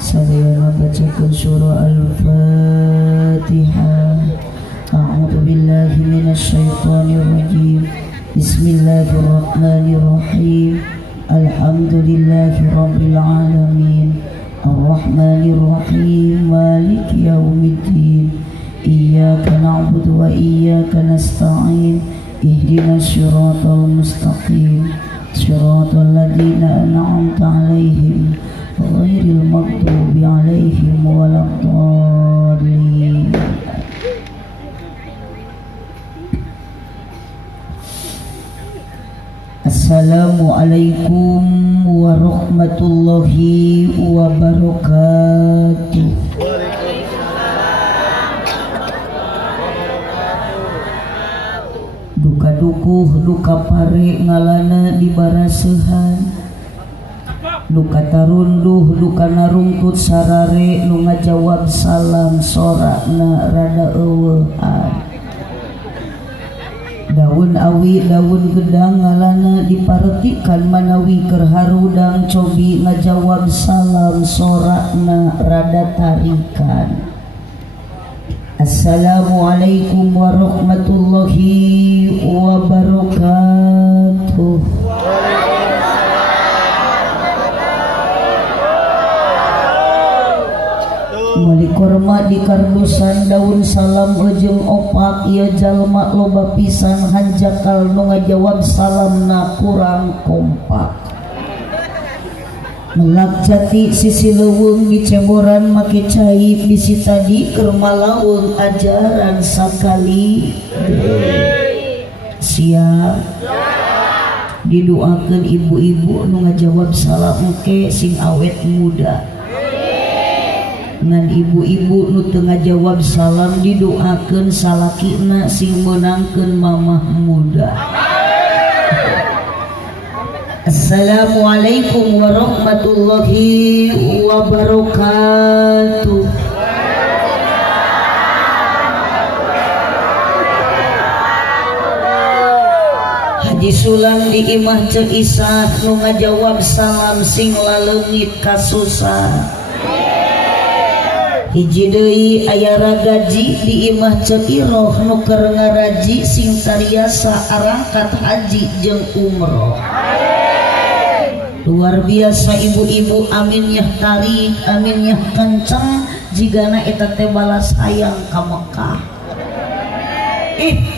Sadayana bacakan surah Al-Fatihah. A'udzu billahi minasyaitonir rajim. Bismillahirrahmanirrahim. Alhamdulillahi rabbil alamin. Ar-Rahmanir Rahim. Maliki yaumiddin. Iyyaka na'budu wa iyyaka nasta'in. Ihdinas siratal mustaqim. Siratal ladzina an'amta 'alaihim ghairil maghdubi 'alaihim waladdallin. Assalamualaikum warahmatullahi wabarakatuh. Duka dukuh duka pare ngalana dibarasehan, duka tarunduh duka narungkut sarare nu ngajawab salam sorakna rada eueuhan. Daun awi daun gedang ngalana diparetikan manawi keur harudang cobi ngajawab salam sorakna rada tarikan. Assalamualaikum warahmatullahi wabarakatuh. Mali korma di kardusan daun salam ujung opak ieu jalma loba pisan hanjakal nu ngajawab salamna kurang kompak. Melak jati sisi leuweung dicemboran make cai bisi tadi keur malaweung ajaran sakali siap didoakeun ibu-ibu nu ngajawab salam engke sing awet muda. Ngan ibu-ibu nu teu ngajawab salam didoakeun salakina sing meunangkeun mamah muda. Assalamualaikum warahmatullahi wabarakatuh. Haji Sulam di imah Ceu Ishaq nu ngajawab salam sing laleungit kasusah. Hiji deui aya ragaji di imah Ceu Iroh nu keur ngaraji sing tariasa arangkat haji jeung umroh. Luar biasa ibu-ibu, amin yah tarik, amin yah kenceng jigana eta teh balas hayang ka Mekah.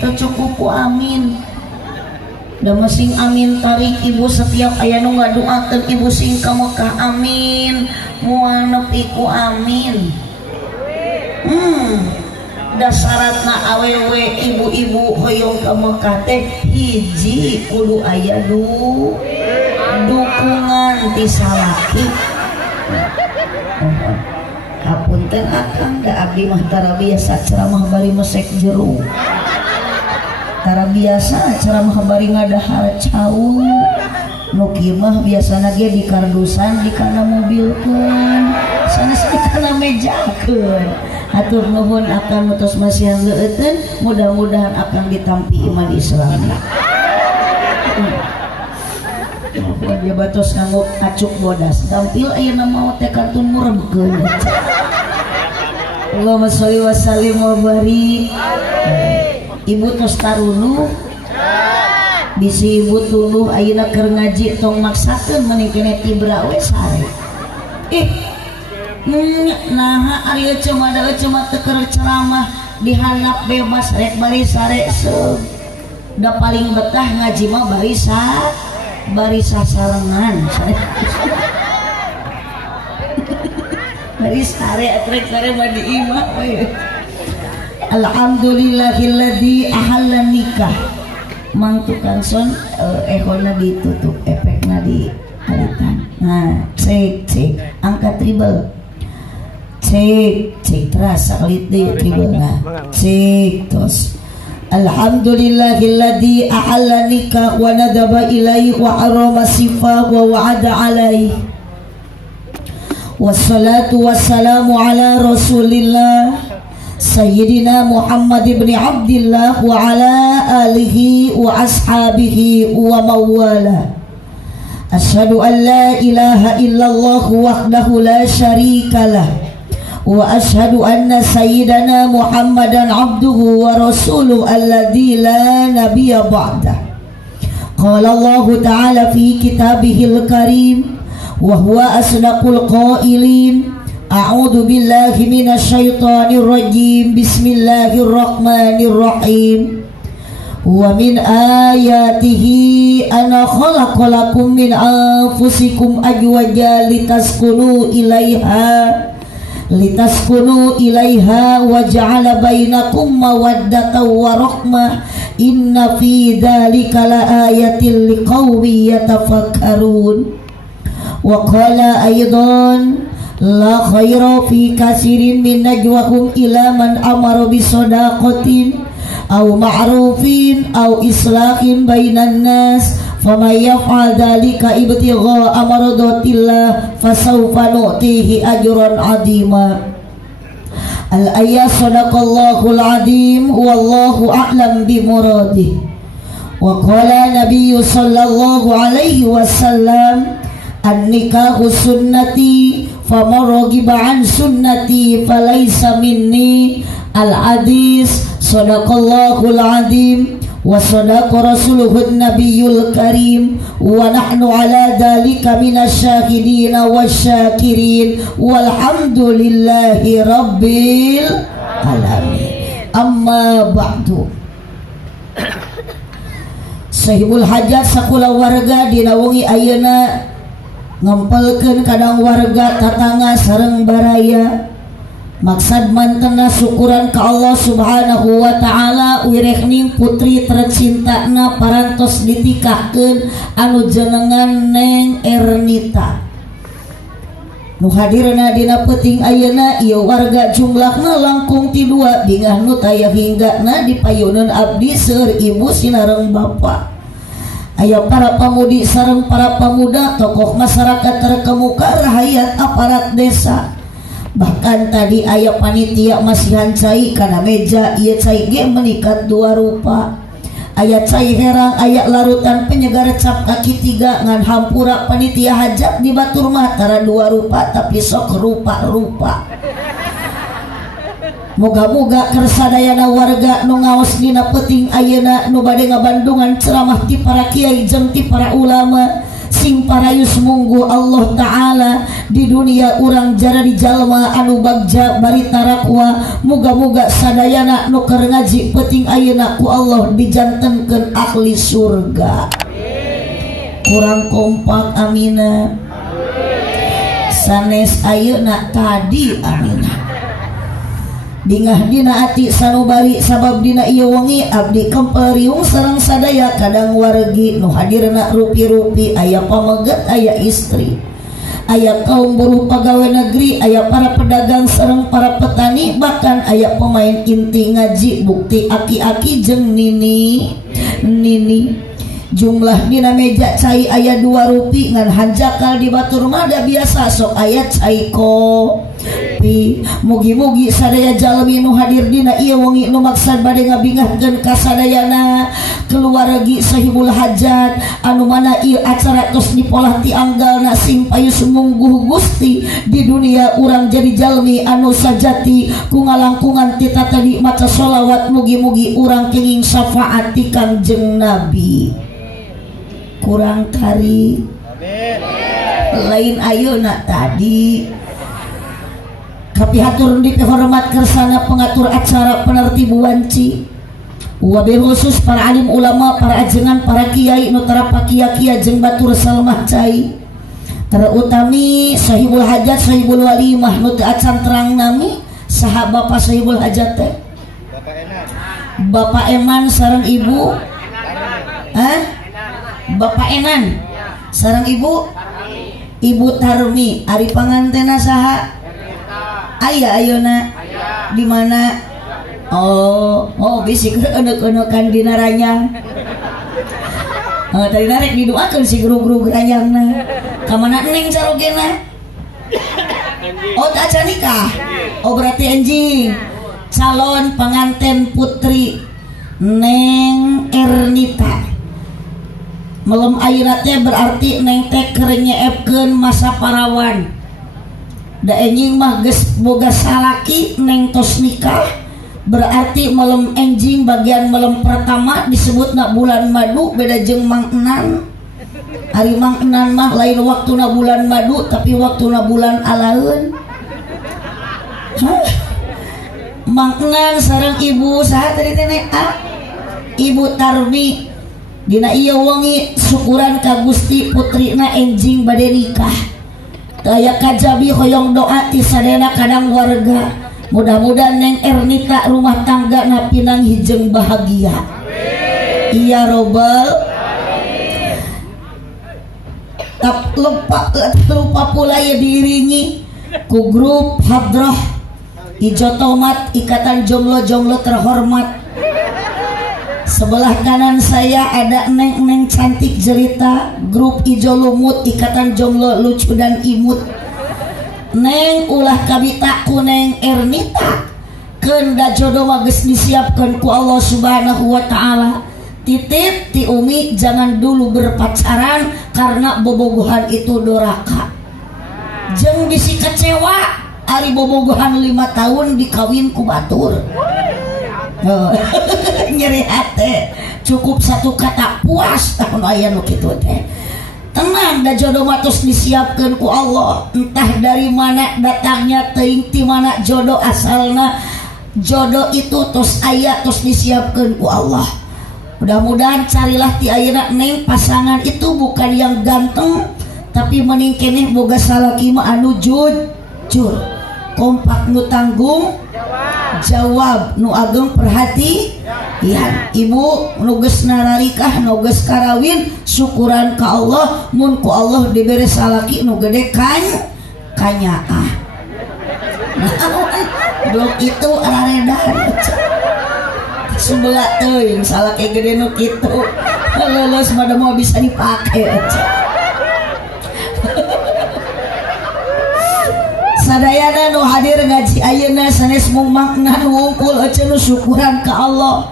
Teu cukup ku amin. Da masing amin tarik ibu setiap aya nu ngadoakeun ibu sing ka Mekah amin, moal nepi ku amin. Da syaratna awewe ibu-ibu hoyong ka Mekah teh hiji kudu aya dukungan ti salaki. Hapunten akang da abdi mah tara biasa ceramah bari mesek jero, tara biasa ceramah bari ngadahar cau. Nu kieu mah biasana ge di kardusan di kana mobilkeun sanes di kana mejakeun. Hatur nuhun akan mutos masihan leueuten, mudah-mudahan akan ditampi iman Islam. Dia batos nganggo acuk bodas tampil ayeuna maot teh kartun murebkeun. Allahumma sholli wa sallim wa barik. Ibu tos taruluh bisi ibu tuluh ayeuna keur ngaji tong maksakeun mending kene tibra we sare. Nah ari cuma teu keur ceramah dihandap bebas rek bari sare seug. Da paling betah ngaji mah bari sasarengan. Bari sare atrek sare mah di imah we. Alhamdulillahilladzi ahalla nikah. Mang tukang son ehona ditutup, efekna di alitan. Nah, cek angkat tribal. Cek terasa kalit deui tribal nah. Cek tos. Alhamdulillahilladzi ahalla nikah wa nadaba ilaihi wa harama sifah wa wa'ada alaihi. Wassalatu wassalamu ala Rasulillah Sayyidina Muhammad ibn Abdillah wa ala alihi wa ashabihi wa mawala. Asyhadu an la ilaha illallah wahdahu la syarikalah wa asyhadu anna sayyidana Muhammadan abduhu wa rasuluhu alladzi la nabiyya ba'dah. Qala Allah ta'ala fi kitabihil karim wa huwa asdaqul qailin. A'udzu billahi minasyaitonir rajim. Bismillahirrahmanirrahim. Wa min ayatihi ana khalaqalakum min anfusikum azwajan litaskunu ilaiha wa ja'ala bainakum mawaddatan wa rahmah. Inna fi dzalika laayatin liqaumin yatafakkarun. Wa qala aidan la khaira fi katsirin min najwahum ila man amara bisadaqatin aw ma'rufin aw islahin bainan nas faman yaf'al dzalika ibtigha'a mardatillah fasawfa nu'tihi ajran 'azima. Al-ayat sadaqallahul 'azim wallahu a'lam bimuradih. Wa qala nabiyyu sallallahu alaihi wasallam an-nikahu sunnati faman raghiba an sunnati falaysa minni. Al-hadis sadaqallahul 'azim wa sadaqa rasuluhun nabiyyul karim wa nahnu ala dhalika minasyahidin wasyakirin walhamdulillahi rabbil alamin. Amma ba'du. Sahibul hajat sakula warga dina wengi ayeuna ngempelkeun kadang warga tatangga sareng baraya. Maksad mantena syukuran ka Allah subhanahu wa ta'ala wirekning putri tercintana parantos ditikahkeun anu jenengan Neng Ernita. Nu hadirna dina peuting ayeuna ieu warga jumlahna langkung ti 2 bingah nu taya hinggana dipayuneun abdi seueur ibu sinareng bapa. Aya para pamudi sareng para pemuda tokoh masyarakat terkemuka rahayat aparat desa. Bahkan tadi aya panitia masihan cai kana meja ieu cai ge menikat 2 rupa. Aya cai herang, aya larutan penyegar cap kaki 3 ngan hampura panitia hajat di batur mah tara 2 rupa tapi sok rupa-rupa. Moga-moga kersadayana warga nu ngaos dina peuting ayeuna nu bade ngabandungan ceramah ti para kiai jeung ti para ulama sing parayus munggu Allah Ta'ala di dunia urang jara di jalma anu bagja bari tarakwa. Moga-moga sadayana nu keur ngaji peuting ayeuna ku Allah dijantenkeun ahli surga. Kurang kompak amina. Sanes ayeuna tadi amina. Dingah dina ati sanubari sabab dina ieu wengi abdi kemperiung sareng sadaya kadang wargi nu hadirna rupi-rupi aya pameget aya istri aya kaum buruh pagawe negeri aya para pedagang sareng para petani bahkan aya pemain inti ngaji bukti aki-aki jeung nini jumlah dina meja cai aya 2 rupi ngan hanjakal di batur mah da biasa sok aya cai kopi. Mugi-mugi sadaya jalmi nu hadir dina ieu wengi nu maksad bade ngabingahkeun ka sadayana keluargi sahibul hajat anu mana ieu acara tos dipolah ti anggalna sing payus mungguh Gusti di dunia urang jadi jalmi anu sajati ku ngalangkungan ti tadi maca sholawat. Mugi-mugi urang kenging syafaat ti Kangjeng Nabi. Kurang kari lain ayeuna tadi kapihatur dihormat kersana pengatur acara penertibuan ci wabil khusus para alim ulama para ajengan para kiai nu tarapa kia-kia jeung batur salmah cai terutami sahibul hajat sahibul walimah nu teu acan terang nami saha bapak sahibul hajat teh Bapak Eman sareng ibu Bapak Enan sareng ibu Tarmi. Ari pangantena saha? Aya ayeuna di mana? Oh bisik euneuk-euneukan dina ranjang. Tadi narek didoakeun si guru-guru ranjangna. Ka mana Neng carogena? Oh tak acan nikah. Oh berarti anjing. Calon pengantin putri Neng Ernita. Melem ayeuna teh berarti neng teh keur nyeepkeun masa parawan. Da enjing mah geus boga salaki neng tos nikah, berarti melem enjing bagian melem pertama disebutna bulan madu, beda jeung Mang Enan. Ari Mang Enan mah lain waktuna bulan madu tapi waktuna bulan alaeun. Mang Enan sareng ibu saha tadi teh Ibu Tarmi dina ieu wengi syukuran ka Gusti putrina enjing bade nikah. Daya kajabi hoyong doa ti sadena kadang warga. Mudah-mudahan Neng Ernita rumah tangga na pinang hijeng bahagia. Iya robbal. Lupa pula ya diiringi ku grup Hadrah Ijo Tomat Ikatan Jomblo-Jomblo Terhormat. Sebelah kanan saya ada Neng Cantik Jelita, grup Ijo Lumut Ikatan Jomblo Lucu dan Imut. Neng ulah kabita ku Neng Ernita, keunda jodoh mah geus disiapkeun ku Allah Subhanahu wa taala. Titip ti Umi jangan dulu berpacaran karena bobogohan itu doraka. Jeung bisi kecewa ari bobogohan 5 tahun dikawin ku batur. Nyeri hati cukup satu kata puas tahun aya nu kitu teh. Tenang da jodoh mah tos disiapkeun ku Allah. Entah dari mana datangnya teuing ti mana jodoh asalna. Jodoh itu tos aya tos disiapkeun ku Allah. Mudah-mudahan carilah ti ayeuna Neng pasangan itu bukan yang ganteng tapi mending keneh boga salaki mah anu jujur, kompak nu tanggung jawab, nu ageng perhatian. Ibu nu geus nararikah nu geus karawin syukuran ka Allah mun ku Allah dibere salaki nu gede kanyaah. Blok itu araredan sebelah teuing salaki gede nu kitu lulus mah mau bisa dipake. Sadayana nu hadir ngaji ayeuna sanes mung makna wungkul eceun syukuran ka Allah.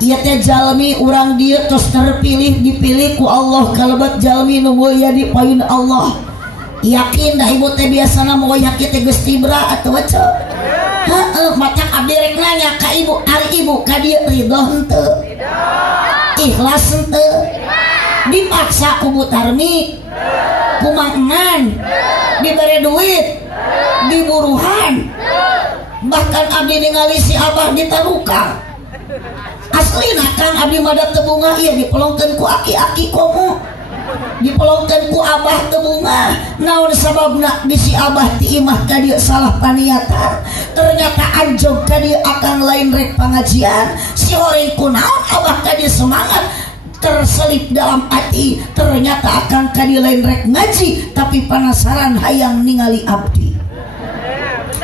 Ieu teh jalmi urang dieu tos terpilih dipilih ku Allah kalebet jalmi nu mulia di paeun Allah. Yakin da ibu teh biasana moga yakin teh geus tibra atuh wae. Heeh, matak abdi rek nanya ka ibu, ari ibu ka dieu ridho henteu? Ikhlas henteu? Dipaksa ku Bu Tarmi, ku Mang Enan, dibere duit, diburuhan, bahkan abdi ningali si abah ditaruka. Aslina Kang abdi mada teu bunga ieu dipelongkeun ku aki-aki komo, dipelongkeun ku abah teu bunga. Naon sababna bisi abah ti imah ka dieu salah paniatan, ternyata anjog ka dieu akang lain rek pangajian. Si horeng kunaon abah ka dieu semangat terselip dalam hati, ternyata akan kadi lain rek ngaji tapi penasaran hayang ningali abdi.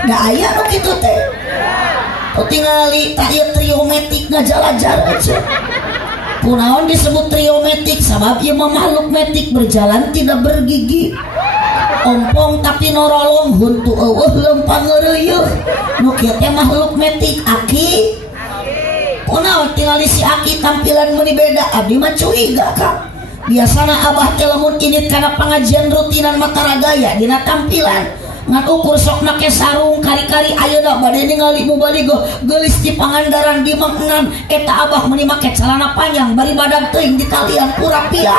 Da aya nu kitu teh. Tingali tak ieu triometik ngajalajar aja. Kunaon disebut triometik? Sabab ieu mah makhluk metik berjalan tidak bergigi. Ompong tapi norolong huntu eueuh lempang ngeureuyeuh. Nu kieu teh makhluk metik aki. Kunaon tingali si aki tampilan meuni beda abdi mah cuiga Kang. Biasana abah teh lamun init kana pangajian rutinan Mataragaya dina tampilan ngan ukur sok make sarung kari-kari ayeuna bade ningali mubaligo geulis di Pangandaran di Mang Enan eta abah meuni make celana panjang bari badag teuing di talian kurapia.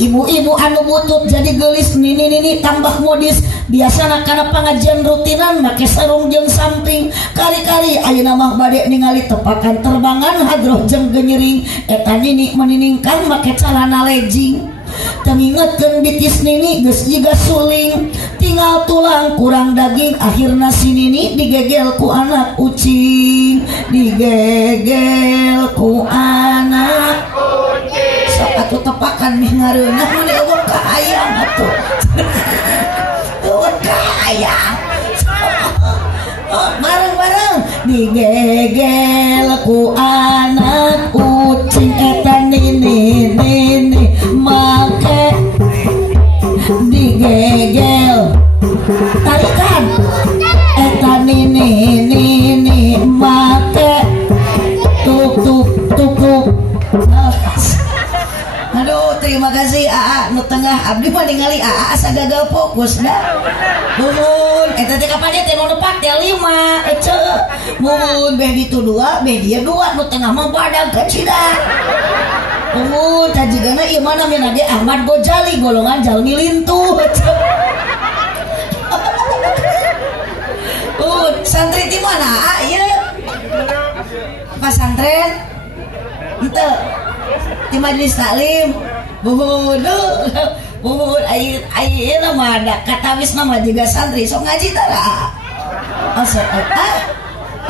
Ibu-ibu anu butut jadi gelis nini tambah modis biasana kana pangajian rutinan make sarung jeung samping kari-kari ayeuna mah bade ningali tepakan terbangan hadroh jeung genyering eta nini meniningkan make celana legging. Tengingetkeun bitis nini geus jiga suling tinggal tulang kurang daging akhirna si nini digegel ku anak ucing, digegel ku anak sok atuh tepakan nih ngareunah mun eueuh ka hayang atuh. Eueuh ka hayang. Bareng-bareng digegel ku anak ucing eta nini make digegel tarikan eta nini make tuk kasih AA nu tengah abdi mah ningali AA asa gagal fokus dah. Mun eta teh kapan teh nu nepak teh 5 ece. Mun beh ditu 2 beh dia 2 nu tengah mah badag kecida. Mun tajigana ieu mah namina dia Ahmad Ghazali golongan jalmi lintuh. Santri di mana? Ieu pesantren ente di majelis taklim buhun ayeuna nama ada katawis nama juga santri sok ngaji tara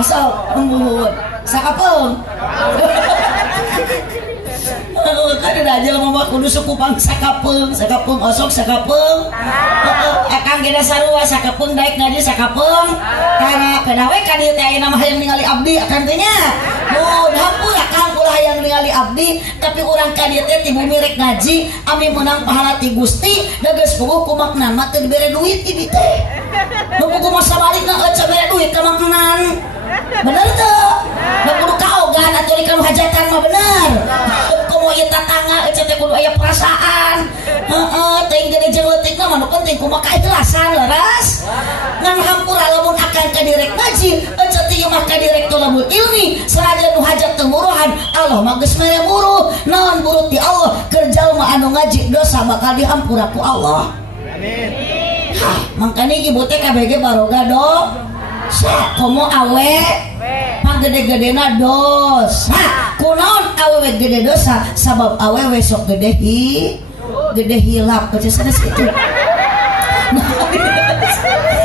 sok buhun sakapeung kan udah aja mama kudu sukupang sakapeung osok sakapeung akang geda sarua sakapeung daek ngaji sakapeung karena pedawe kan ieu teh ayeuna mah hayang ningali abdi akan teh nya mun hampur akang ulah hayang ningali abdi tapi urang ka dieu teh ti bumi rek ngaji ami menang pahala ti Gusti da geus puguh kumakna mah teu dibere duit ti teh nu puguh mah sabalikna ece bere duit ka maknan bener teu da kudu kaogan atuh dikanu hajatan mah bener komo ieu tatangga ece teh kudu aya perasaan heeh teuing gede jeung leutikna mah nu penting kumaha kaikhlasan leres ngan hampura lamun akan ka direk ngaji ece teh ieu mah ka direk thalabul ilmi sarajan nu hajat teu muruhan Allah mah geus mere muruh naon buruh ti Allah keur jalma anu ngaji dosa bakal dihampura ku Allah amin mangkana ibu teh KBG baroga do komo awe pagede-gedena dosa kunaon awewe gede dosa sabab awewe sok gede hilap aja sanes kitu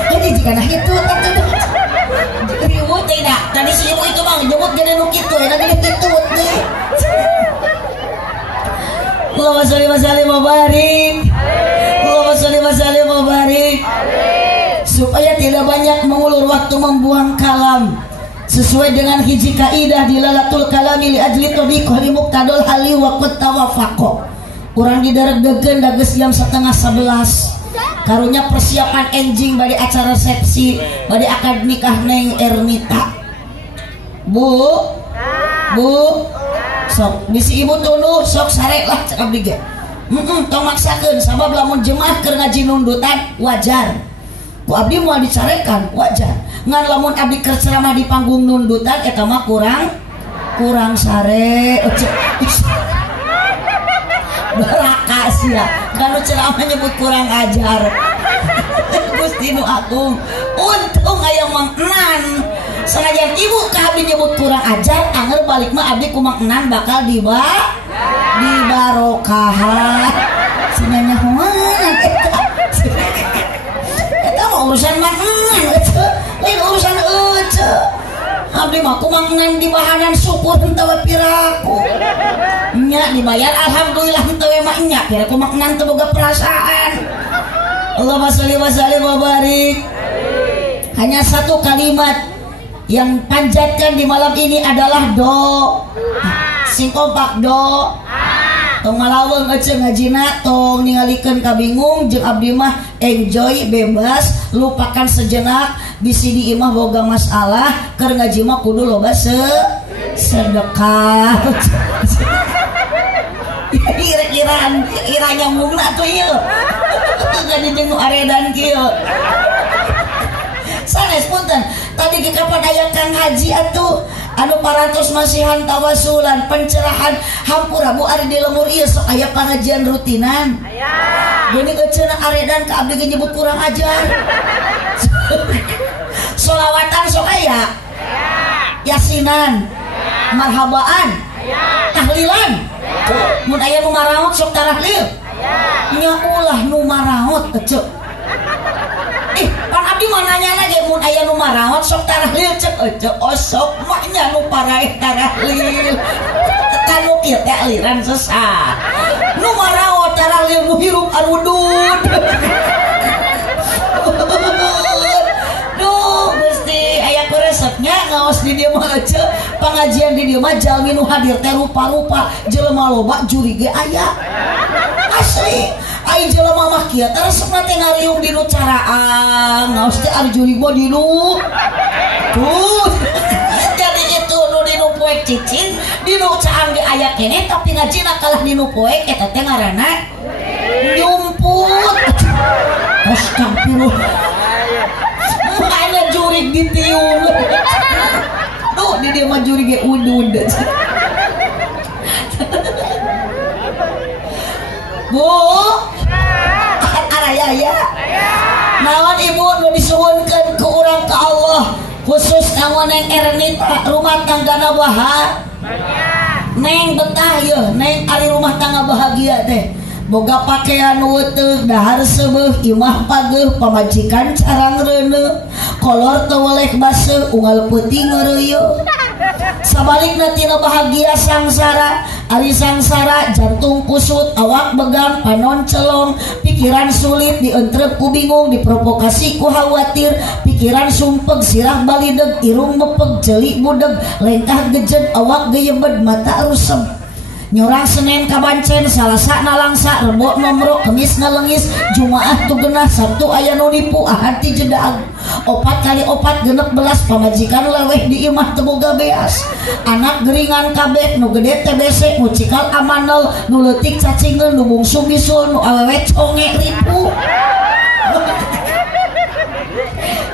jadi jika nah itu riwut teh tadi si ibu itu bang jemput gede nu kitu ya gede kitu teh Allahumma sholli wa sallim wa barik Allahumma sholli wa sallim wa barik supaya tidak banyak mengulur waktu membuang kalam sesuai dengan hiji kaidah di lalatul kalami li ajli tadiqah li muqtadul hali wa qad tawafaqo urang didaregdegeun da geus jam 10:30 karunya persiapan enjing bade acara resepsi bade akad nikah Neng Ernita bu sok bisi ibu tuluh sok sare lah cek abdi ge tong maksakeun sabab lamun jemaah keur ngaji nundutan wajar ku abdi moal dicarekan wajar ngan lamun abdi keur ceramah di panggung nundutan eta mah kurang sare berakas ya kalau ceramah nyebut kurang ajar Gusti nu agung untung aya Mang Enan senajan ibu ka abdi nyebut kurang ajar anger balik mah abdi ku Mang Enan bakal dibarokahan sinanya hoan eta mah urusan Mang Enan lain urusan ece abdi mah ku Mang Enan dibahanan syukur henteu we piraku nya dibayar alhamdulillah henteu we mah nya piraku Mang Enan teu boga perasaan Allahumma sholli wa sallim wa barik hanya satu kalimat yang panjatkan di malam ini adalah sing kompak tong ngalaweung ece ngajina tong ningalikeun kabingung jeung abdi mah enjoy bebas lupakan sejenak bisi di imah boga masalah keur ngaji mah kudu loba sedekah iranya mungna tuh ieu jadi jeung aredan kieu sanes punten tadi di kapan aya Kang Haji atuh anu parantos masihan tawasulan pencerahan hampura bu ari di lemur ieu sok aya pengajian rutinan aya geuning eceuna aredan ka abdi nyebut kurang ajar sholawatan sok aya yasinan marhabaan tahlilan mun aya nu maraot sok tarahlil nya ulah nu maraot ece pan abdi mah nanya lagi mun aya nu maraot sok tarahlil cek ece osok mah nya nu paraeh tarahlil kanu kieu teh aliran sesat nu maraot tarahlil nu hirup arudud resepnya ngaos di dieu mah aja pengajian di dieu mah jalmi nu hadir teh rupa-rupa jelema loba juri ge aya asli ai jelema mah kieu teh resepna teh ngariung di nu caraan ngaos teh ari juri gua di nu tuh jadi itu nu di nu poek cicing dinu caang ge aya kene tapi ngajina kalah dinu poek eta teh ngaranna nyumput. Astagfirullah. Ana jurig ditiung. Duh, di dia mah jurig ge udud. Bu, araya. Naon ibu nu disuwunkeun ku urang ka Allah khusus naon Neng Ernita rumah tanggana bahagia. Neng betah yeuh, Neng ari rumah tangga bahagia teh. Boga pakaian weuteug, dahar seubeuh, imah pageuh, pamajikan carang reuneu, kolor teu weleh baseuh, unggal peuting ngeureuyeuh. Sabalikna tina bahagia sangsara, ari sangsara jantung kusut, awak begang, panon celong, pikiran sulit, dientrep ku bingung, diprovokasi ku khawatir, pikiran sumpeg, sirah balideg, irung mepeg, jeli budeg, lengkah gejed, awak geyebed, mata rusem. Nyorang Senin kabancen, Salasa nalangsa, Rebo nomro, Kemis nalengis, Jumaah tugenah, Sabtu aya nu nipu, Ahad ti jedaag. 4 kali 4 genep belas, pamajikan leweh di imah teu boga beas. Anak geringan kabeh, nu gede TBC, nu cikal amanel, nu leutik cacingeun, nu bungsu bisul, nu awewe conge ripu.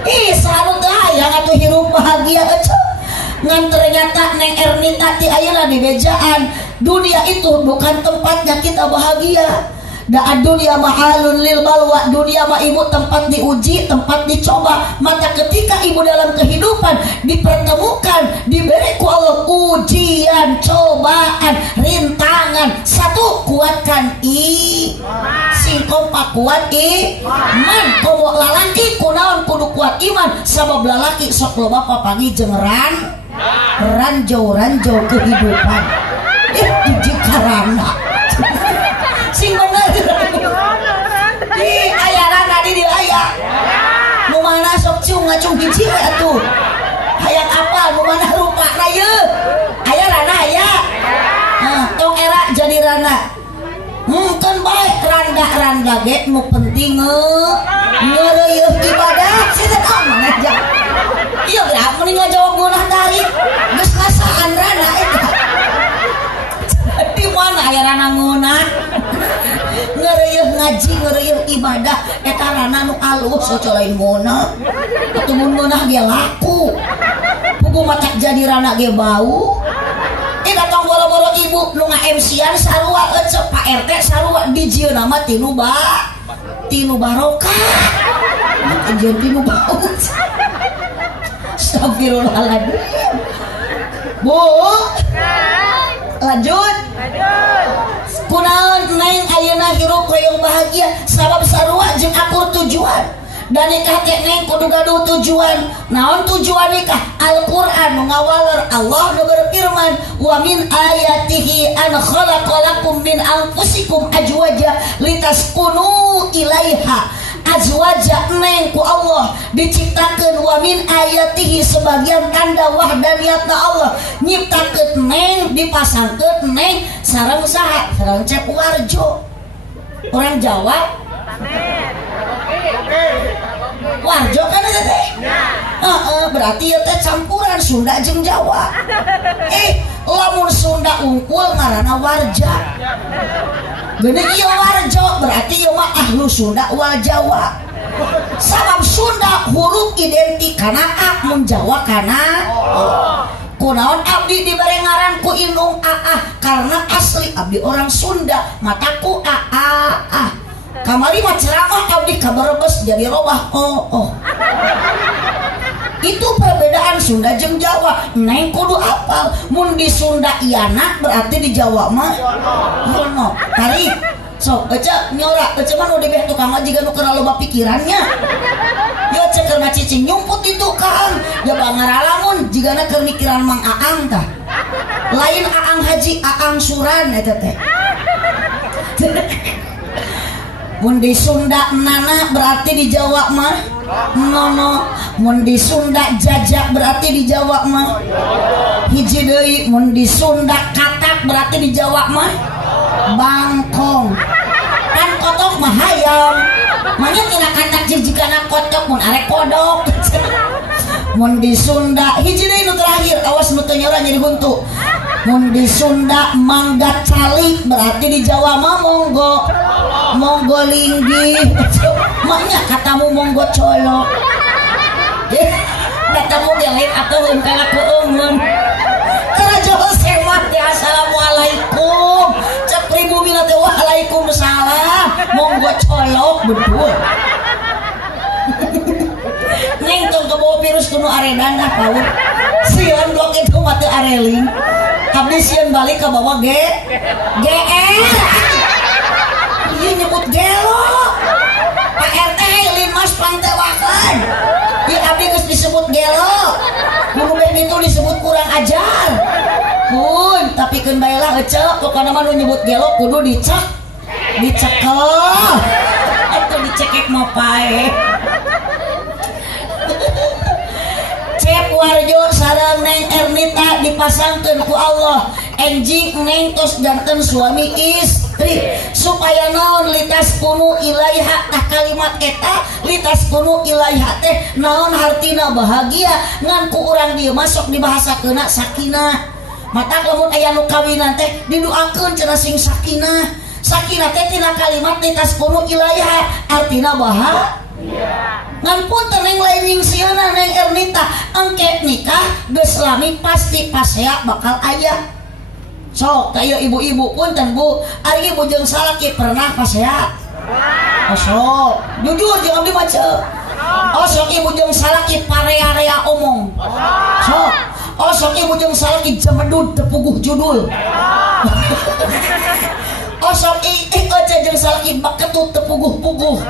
Ih, saru teh hayang atuh hirup bahagia ece. Ngan ternyata Neng Ernita ti ayeuna di bejaan. Dunia itu bukan tempatnya kita bahagia. Da dunia mahalun lil balwa, dunia mah ibu tempat diuji, tempat dicoba. Maka ketika ibu dalam kehidupan dipertemukan, diberi ku Allah ujian, cobaan, rintangan. Satu, kuatkan sing kompak kuat iman. Komo lalaki kunaon kudu kuat iman. Sabab lalaki sok loba papangi jeung ranjau kehidupan. Uji karana sing bener di ayana di aya nu mana sok cium ngacung hiji atuh hayang apa nu mana rupa na yeuh aya rana aya tong era jadi rana mungkin bae randa ge nu penting ngeureuyeuh ibadah sinten aman aja ieu geus mending ngajawab ngunah dari geus ngasaan rana eta di mana aya rana ngunah ngeureuyeuh ngaji ngeureuyeuh ibadah eta rana nu alus oco lain ngunah atuh mun ngunah ge laku pugu matak jadi rana ge bau datang boro-boro ibu nu nga-MC-an sarua ece Pak RT sarua dijieun mah tinu barokah jeung tinu bau. Astagfirullahaladzim. Bu lanjut kunaon Neng ayeuna hirup hoyong bahagia sabab sarua jeung akur tujuan. Dan nikah teh Neng kudu gaduh tujuan. Naon tujuan nikah? Al-Qur'an nu ngawaler Allah nu berfirman wa min ayatihi an khalaqalakum min anfusikum azwaja litaskunu ilaiha. Azwaja Neng ku Allah diciptakeun wa min ayatihi sebagian tanda wahdaniyatna Allah nyiptakeun Neng dipasangkeun Neng sareng saha? Sareng Cep Warjo. Orang Jawa Warjo kan ada teh? Berarti ya teh campuran Sunda jeung Jawa. Lamun Sunda unggul ngaranna Warja. Gede ieu Warjo berarti ieu mah ahlu Sunda wal Jawa. Sabab Sunda huruf identik kana a mun Jawa kana kunaon abdi dibere ngaran ku indung a karena asli abdi orang Sunda mataku a. Kamari mah ceramah abdi ka Brebes jadi robah itu perbedaan Sunda jeung Jawa. Neng kudu apal mun di Sunda iana berarti di Jawa mah yono tarik sok ece nyora ece mah nu dibeh tukang jiga nu keur loba pikirannya yo cek keur cicing nyumput di tukang ya bangaralamun jigana keur mikiran Mang Aang tah lain Aang Haji Aang Suran eta teh. Mun di Sunda nana berarti di Jawa mah nono. Mun di Sunda jajak berarti di Jawa mah hiji deui. Mun di Sunda katak berarti di Jawa mah bangkong. Kan kotok mah hayam. Manya tina katak jijikana kotok mun arek kodok. mun di Sunda hiji deui nu terakhir awas nu teu nyora jadi huntu mun di Sunda mangga calik berarti di Jawa mah monggo linggih maknya katamu monggo colok katamu gelit atau engkala keungun karajo semat teh assalamualaikum cek pribumi teh waalaikumsalam monggo colok betul ning tong kebawa virus kuno arenan nah tahu sieun blok itu mah teu areling abdi sieun balik ke bawah GR ieu nyebut gelo Pak RT limas pantewakan ieu abdi geus disebut gelo kudu ben itu disebut kurang ajar pun tapi keun bae lah ecek pokona mah nu nyebut gelo kudu dicekel atuh dicekek mah pae Cep Warjo sareng Neng Ernita dipasangkeun ku Allah enjing neng tos janten suami istri supaya naon litas kunu ilaiha tah kalimat eta litas kunu ilaiha teh naon hartina bahagia ngan ku urang dieu masuk dibahasakeunna sakinah mata lamun aya nu kawinan teh didoakeun cenah sing sakinah teh tina kalimat litas kunu ilaiha artina bahagia ngan pun teneng lain sieuna Neng Ernita engke nikah geus lami pasti pasea bakal aya sok kayak ibu-ibu punten Bu ari ibu jeung salaki pernah pasea sok jujur jeung abdi mah sok ibu jeung salaki parea-rea omong sok ibu jeung salaki jamedud tepuguh judul sok aja jeung salaki baketut tepuguh-puguh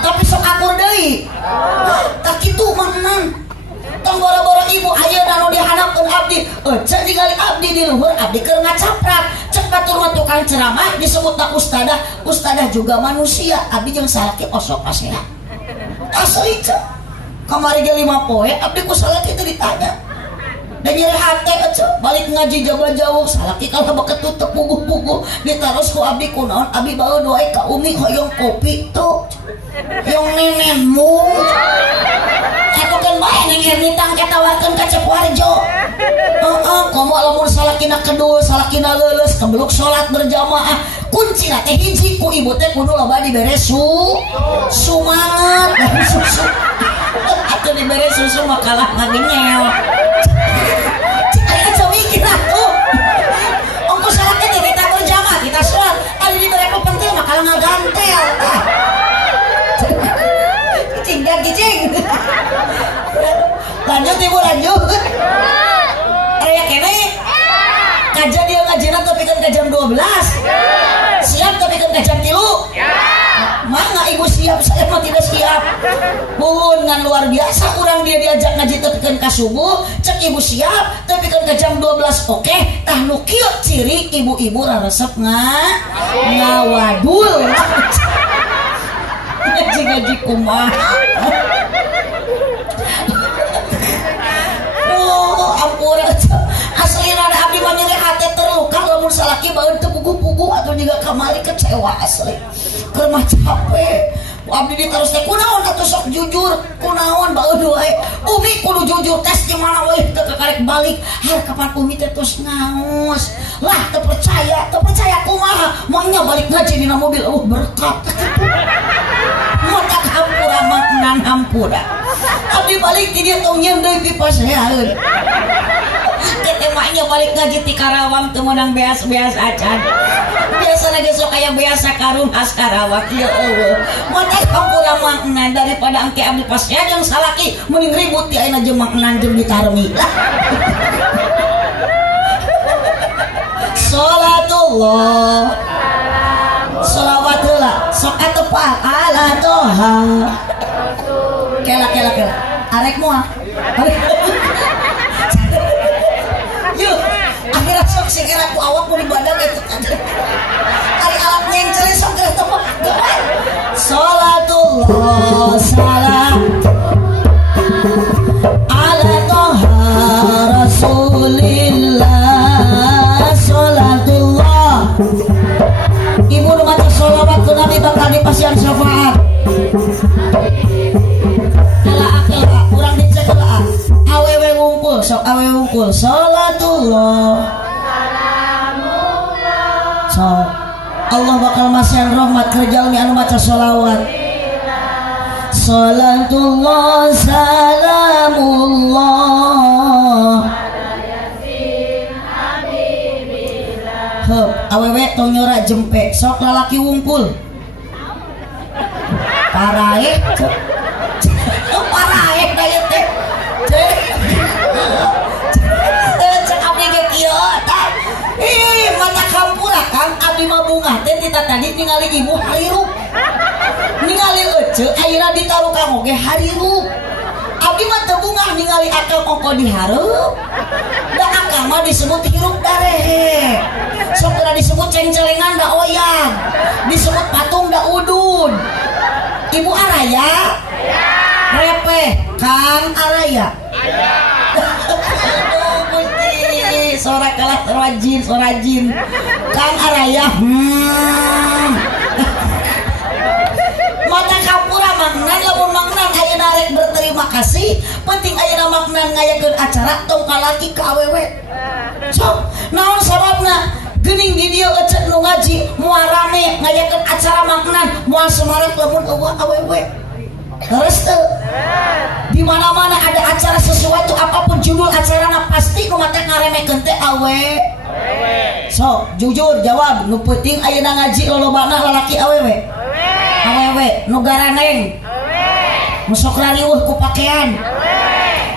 tapi sok akur deui tak kitu meunan tong boro-boro ibu ayeuna nu dihanapkeun abdi cek ningali abdi di luhur abdi keur ngacaprak cek batur mah tukang ceramah disebutna ustadah juga manusia abdi jeung salaki osok pasea asli cek kamari ge 5 poe abdi ku salaki teh ditanya dan nyeri hati aja balik ngaji jauh-jauh salaki kalau baketut tepuguh-puguh ditaros ku abdi kunaon abdi bawa doai ka umi hoyong kopi tuh yang nenenmu aku kan bae Neng Ernita ketawarkeun ka Cep Warjo komo lamun salakina kedul salakina leuleus kebeluk salat berjamaah kuncina teh hiji ku ibu teh kudu loba dibere sumanget susu atuh dibere susu mah kalah ngagengel ayo mikir atuh ongko salaknya teh kita berjamaah kita salat anu dibere penting mah kalah ngagantel cicing lanjut ibu lanjut aya kene kajian dia ngajina tapi kan ke jam 12 siap tapi kan ke jam 3 mana ibu siap saya mah tidak siap pun ngan luar biasa kurang dia diajak ngaji tapi kan ke subuh cek ibu siap tapi kan ke jam 12 oke tah nu kieu ciri ibu-ibu raresep ngawadul ngaji kumaha ampura asli rada abdi mah nyeri hati terluka lamun salaki baeun teu puguh-puguh atau juga kamari kecewa asli keur mah capek abdi diterus teh kunaon atuh sok jujur kunaon baeun wae umi kudu jujur tes di mana wae teu kakarek balik har kapan umi teh tos ngaos lah teu percaya kumaha maunya balik ngaji dina mobil berkat motak hampura maknan hampura abdi balik ti dieu tong nyeun deui pipaseaeun ketemanya balik ngaji ti Karawang teu meunang beas-beas acan biasa lagi sok aya biasa karung khas Karawang ya Allah motak hampura maknan daripada engke abdi pasea jeung salaki mending ribut ti ayeuna jeung maknan jeung ditarmi salatullah salawat heula sok atepah ala toha kela arek moal yuk akhirnya sok sing era ku awak ku di badan eta ari alat nyencel sok geus tepah salatullah salam ala toha rasulillah salatullah ibu nu maca sholawat ku nabi bakal dipasihan syafaat. Kela urang dicek heula wungkul salatullah so Allah bakal masihan rahmat kerjaun anu maca sholawat salatullah salamullah awewe tong nyora jempe sok lalaki wungkul parae parae daya teh cek abdi ge kieu ih mata kampura Kang abdi mah bunga teh tita tadi ningali ibu harirup ningali ece ayeuna ditaruh Kang oge harirup abdi mah teu bungah ningali akang ongko dihareup da akang mah disebut hirup darehe sok udah disebut ceng-celengan da oyang disebut patung da udun ibu Araya repeh Kang Araya aduh suara kalah rajin Kang Araya mata kapura mangnan lamun mangnan ayeuna rek berterima kasih penting ayeuna mangnan ngayakeun acara tong kalaki ka awewe sok naon sababna geuning di dieu ecek nu ngaji moal rame ngayakeun acara mangnan moal semarak lamun eueuh awewe terus teu di mana-mana ada acara sesuatu apapun judul acarana pasti nu mata ngaremekeun teh awe so jujur jawab nu penting ayeuna ngaji lolobana lalaki awewe nu garaneng nu sok rariweuh ku pakaian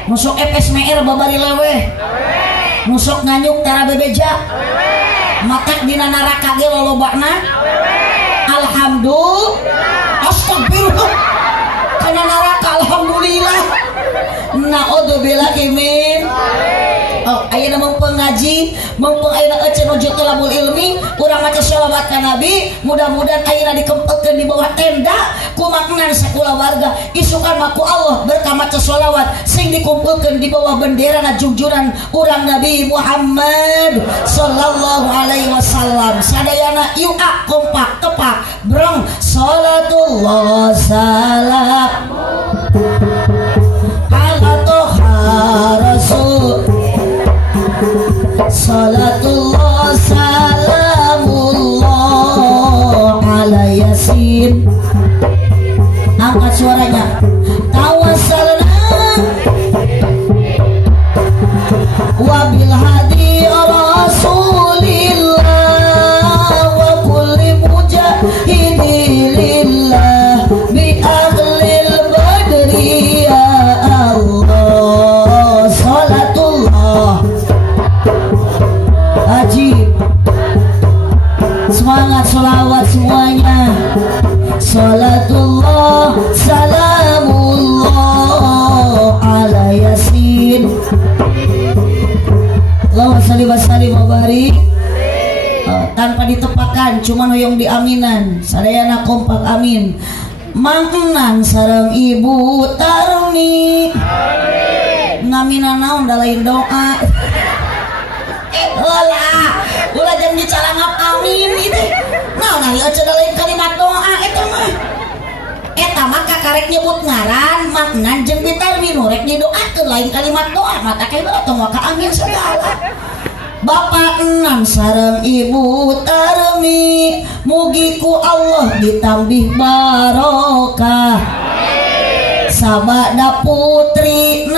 nu sok FSMR babari leweh nu sok nganyuk tara bebeja matak dina neraka ge lolobana alhamdulillah astagfirullah kana neraka alhamdulillah naudzubillah min oh ayeuna mumpung ngaji mumpung ayeuna ece nuju talabul ilmi urang maca sholawat ka nabi mudah-mudahan ayeuna dikempekeun di bawah tenda ku maknan sakulawarga isukan mah ku Allah berkah maca sholawat sing dikumpulkeun di bawah bendera junjuran urang Nabi Muhammad sallallahu alaihi wasallam sadayana yuk kompak tepak brong salatullah salam ala toha rasul salatullah salamullah ala yasin angkat suaranya tawassalna wabil hadi rasulillah wa kulli mujahidilillah bi ahlil badri ya Allah salatullah ajib semangat sholawat semuanya salatullah salamullah ala yasin Allahumma salli wa sallim wa barik tanpa ditepakan cuma hoyong diaminan sadayana kompak amin mangnan sareng ibu Tarmi ngaminan naon da lain doa ulah jam dicalangap amin itu naon ari aja da lain kalimat doa eta mah kakarek nyebut ngaran maknan jeung bitarmi nu rek didoakeun lain kalimat doa mata kae tong ka amin segala Bapak enam sareng ibu Tarmi mugi ku Allah ditambih barokah sabada putri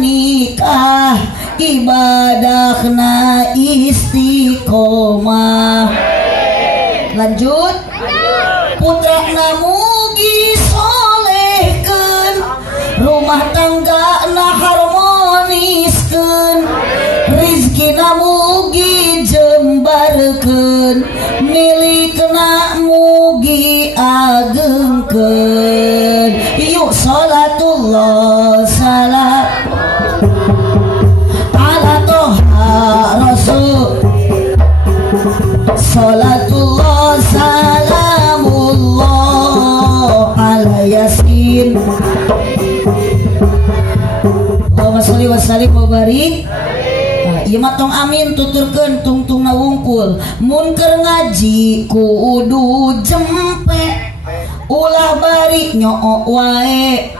nikah ibadahna istiqomah lanjut putrana mugi solehkeun rumah tanggana harmoniskeun rizkina mugi jembarkeun milikna mugi agengkeun yuk salatullah salam ala toha rasul salatullah salamullah ala yasin Allahumma sholli wa sallim wa barik ieu mah tong amin tuturkeun tungtungna wungkul mun keur ngaji kudu jempe ulah bari nyoo wae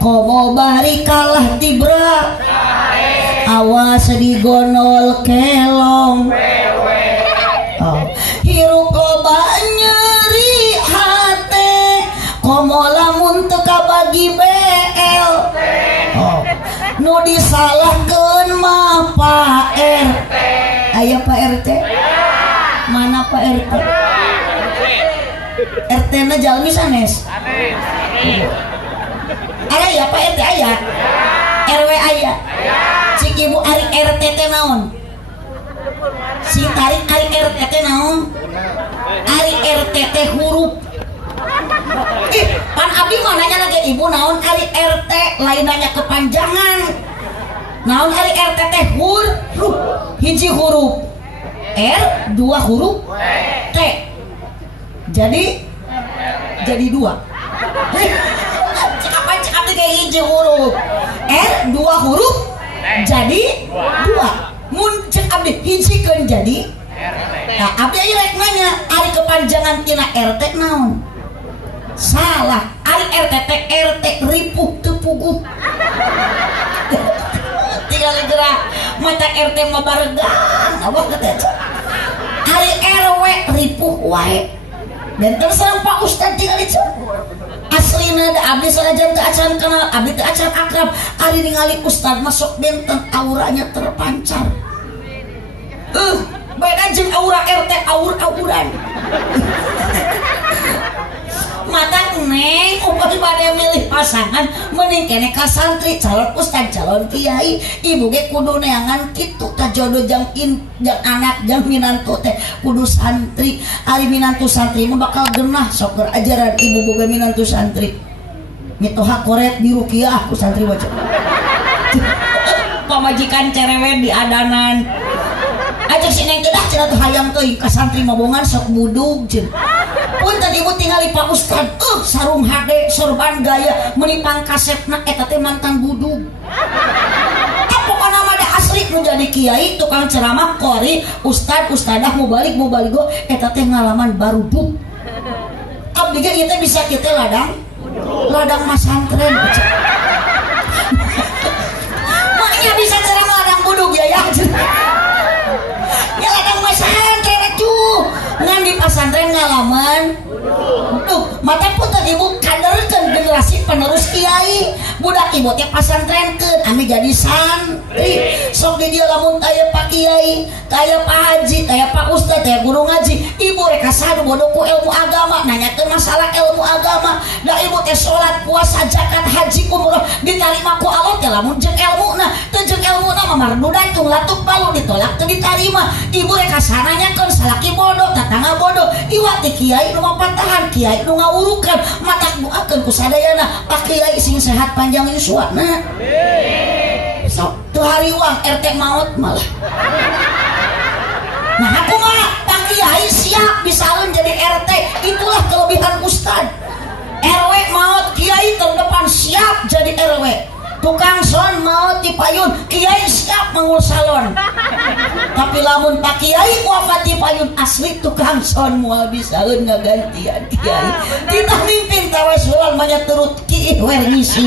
komo bari kalah tibra awas digonol kelong. Hirup loba nyeri hate komo lamun teu kabagi BL. Nu disalahkeun mah Pak RT. Aya Pak RT? Mana Pak RT? RT na jalmi sanes. Aya ya Pak RT aya. RW aya. Cik ibu ari RT teh naon? Si tarik ari RT teh naon? Ari RT teh huruf. Pan abdi mah nanya lagi ibu naon ari RT, lain nanya kepanjangan. Naon ari RT teh huruf. Hiji huruf R, dua huruf T. Jadi dua. Cek abdi kayak hiji huruf R, dua huruf jadi dua. Mun cek abdi hijikeun jadi. Nah, abdi aya rek nanya ari kepanjangan tina RT naon? Salah, ari RT teh RT ripuh teu puguh. Tinggal gerak mata RT mah baregang abah kata. Ari RW ripuh wae. Dan terserah Pak Ustad tinggal itu. Aslina da abdi salajan teu acan kenal, abdi teu acan akrab, ari ningali Ustad masuk benten auranya terpancar. Beda jeung aura RT aur-auran. Mata neng upah pada milih pasangan mending kene ka santri calon ustad calon kiai ibu ge kudu neangan kitu ta jodoh jang anak jang minantu teh kudu santri. Ari minantu santri mah bakal genah sok ajaran ibu boga minantu santri mitoha koret di rukiah ku santri wae. Pamajikan cerewe di adanan aja si neng teh cenah teu hayang teuing ka santri mabongan sok budug ceun. Punten ibu tinggali Pak Ustad, sarung HD, sorban gaya, menipang kasetna eta teh mantan budug. Pokona mah da asli nu jadi kiai, tukang ceramah, qori, ustad, ustadah, mubalik go, eta teh ngalaman barudug. Abdi ge ieu teh bisa kitu ladang masantren. Maknya bisa ceramah ladang budug ya. Ya ladang masantren atuh. Ngan di pasantren ngalaman mata pun tadi ibu kaderkeun generasi penerus kiai budak ibu teh pasantrenkeun ami jadi santri sok di dieu lamun aya Pak Kiai aya Pak Haji aya Pak Ustad aya guru ngaji ibu rek kasadu bodoh ku ilmu agama nanyakeun masalah ilmu agama da ibu teh salat puasa zakat haji umrah ditarima ku Allah teh lamun jeung ilmuna teu jeung ilmuna mah mardu datung latuk balu ditolak teu ditarima ibu rek kasana nyakeun salaki bodoh tatangga bodoh iwat teh kiai nu mapatahan kiai nu ngawurukan matak doakeun ku sadayana Pak Kiai sing sehat panjang yuswana. So, teu hari uang RT maot malah. Nah aku mah Pak Kiai siap bisaeun jadi RT, itulah kelebihan Ustad. RW maot Kiai terdepan siap jadi RW. Tukang son maot dipayun Kiai siap mengurus salon. Tapi lamun Pak Kiai wafat dipayun asli tukang son moal bisaeun ngagantian Kiai. Kita mimpin tawasulan banyak turut kieu wer ngisi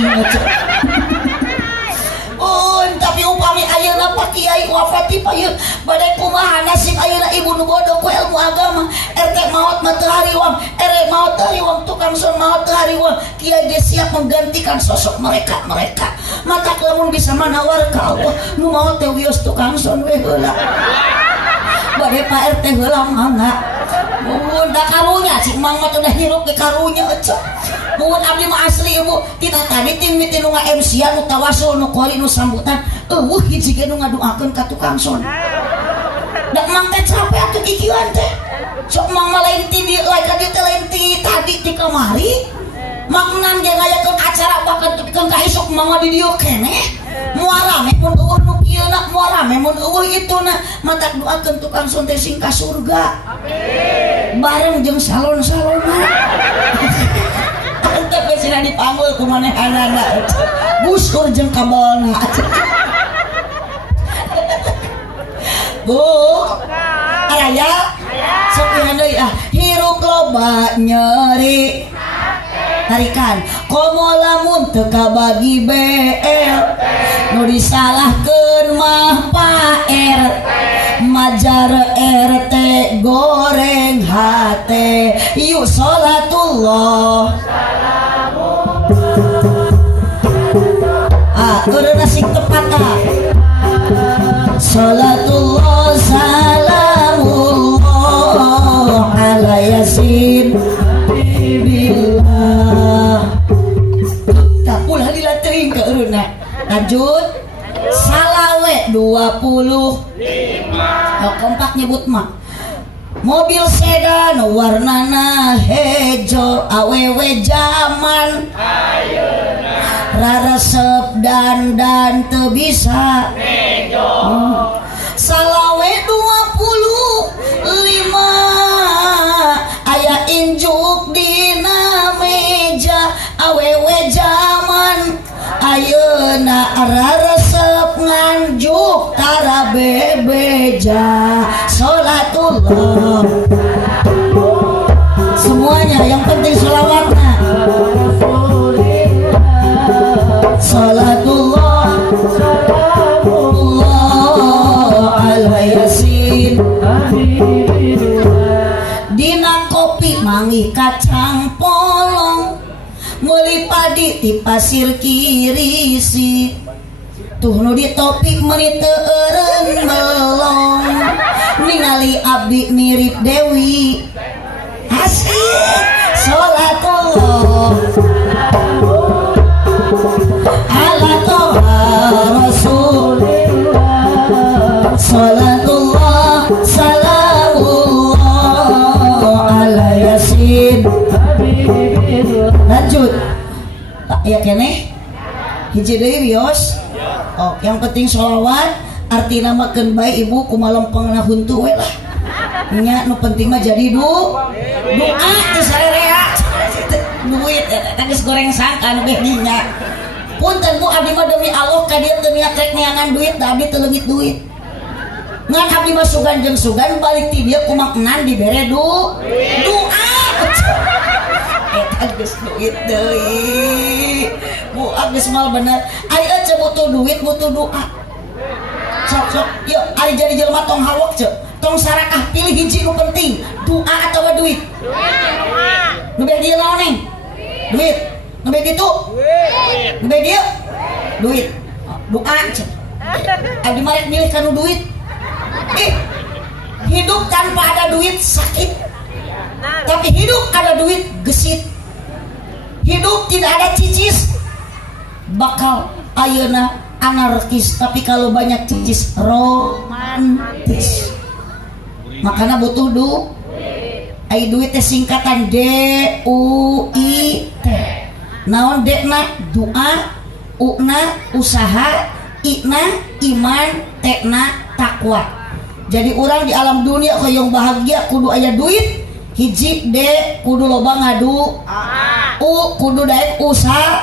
tapi upami ayeuna Pak Kiai wafat dipayun badai kumaha nasib ayeuna ibu nu bodoh ku ilmu agama RT maot mah teu hariwang RW maot teu hariwang tukang son maot teu hariwang Kiai dia siap menggantikan sosok mereka mata lamun bisa manawar ka Allah nu maot teh wios tukang son we heula badai Pak RT heula mangga mun da karunya cik mang mah udah hirup ke karunya ecek mun abdi mah asli ibu kita tadi tim miti nu nga-MC nu tawasul nu qori nu sambutan hiji ge nu ngaduakeun ka tukang son da mang teh capek atuh kikieuan teh sok mang mah lain ti dieu lain ka dieu teh lain ti tadi ti kamari maknan ge ngayakeun acara bahkan tepikeun ka isuk mang di dieu keneh moal rame mun eueuh nu pieuna moal rame mun eueuh ituna matak doakeun tukang son teh sing ka surga amin bareng jeung salon-salonna ante pesina dipanggul ku manehanana busur jeung kabelna Bu araya sok deui hirup loba nyeri tarikan komo lamun teu kabagi BL nu disalahkeun mah Pak RT majar RT goreng hate yuk sholatullah urang asik tepat sholatullah salamullah ala yasin habibillah tak ulah dilatering ke uruna lanjut salawe 25 kompak nyebut mah mobil sedan warnana hejo awewe zaman raresep dan teu bisa salawe 25 aya injuk dina meja awewe zaman ayeuna raresep nganjuk tara bebeja sholatullah semuanya yang penting sholawatnya sholatullah salamullah ala yasin dina kopi mangi kacang polong meuli padi ti pasir kirisi tuh nu di topik meuni teu eureun melong ningali abdi mirip Dewi asik sholatullah ala toha rasulillah sholatullah salamullah ala yasin lanjut ya keneh hiji deui wios oh yang penting sholawat artina makeun bae ibu kumaha lempengna huntu we lah nya nu penting mah jadi doa teh sarerea duit eta geus goreng sangkan beh dinya punten bu abdi mah demi Allah ka dieu teu niat rek neangan duit da abdi teu leungit duit ngan abdi mah sugan jeung sugan balik ti dieu kumaknan dibere doa eta geus duit deui bu geus mal bener ari ece butuh duit butuh doa sok yuk ari jadi jelema tong hawak ce tong sarakah pilih hiji nu penting doa atau duit nu beh dieu naon neng duit nu beh ditu duit nu beh dieu duit doa ce abdi mah rek milih kanu duit hidup tanpa ada duit sakit tapi hidup ada duit gesit hidup tidak ada cicis bakal ayeuna anarkis tapi kalau banyak cicis romantis makanya butuh ai duit teh singkatan DUIT naon D na doa U na usaha I na iman T na takwa jadi orang di alam dunia hoyong bahagia kudu aya duit hiji D kudu loba ngadu U kudu daek usaha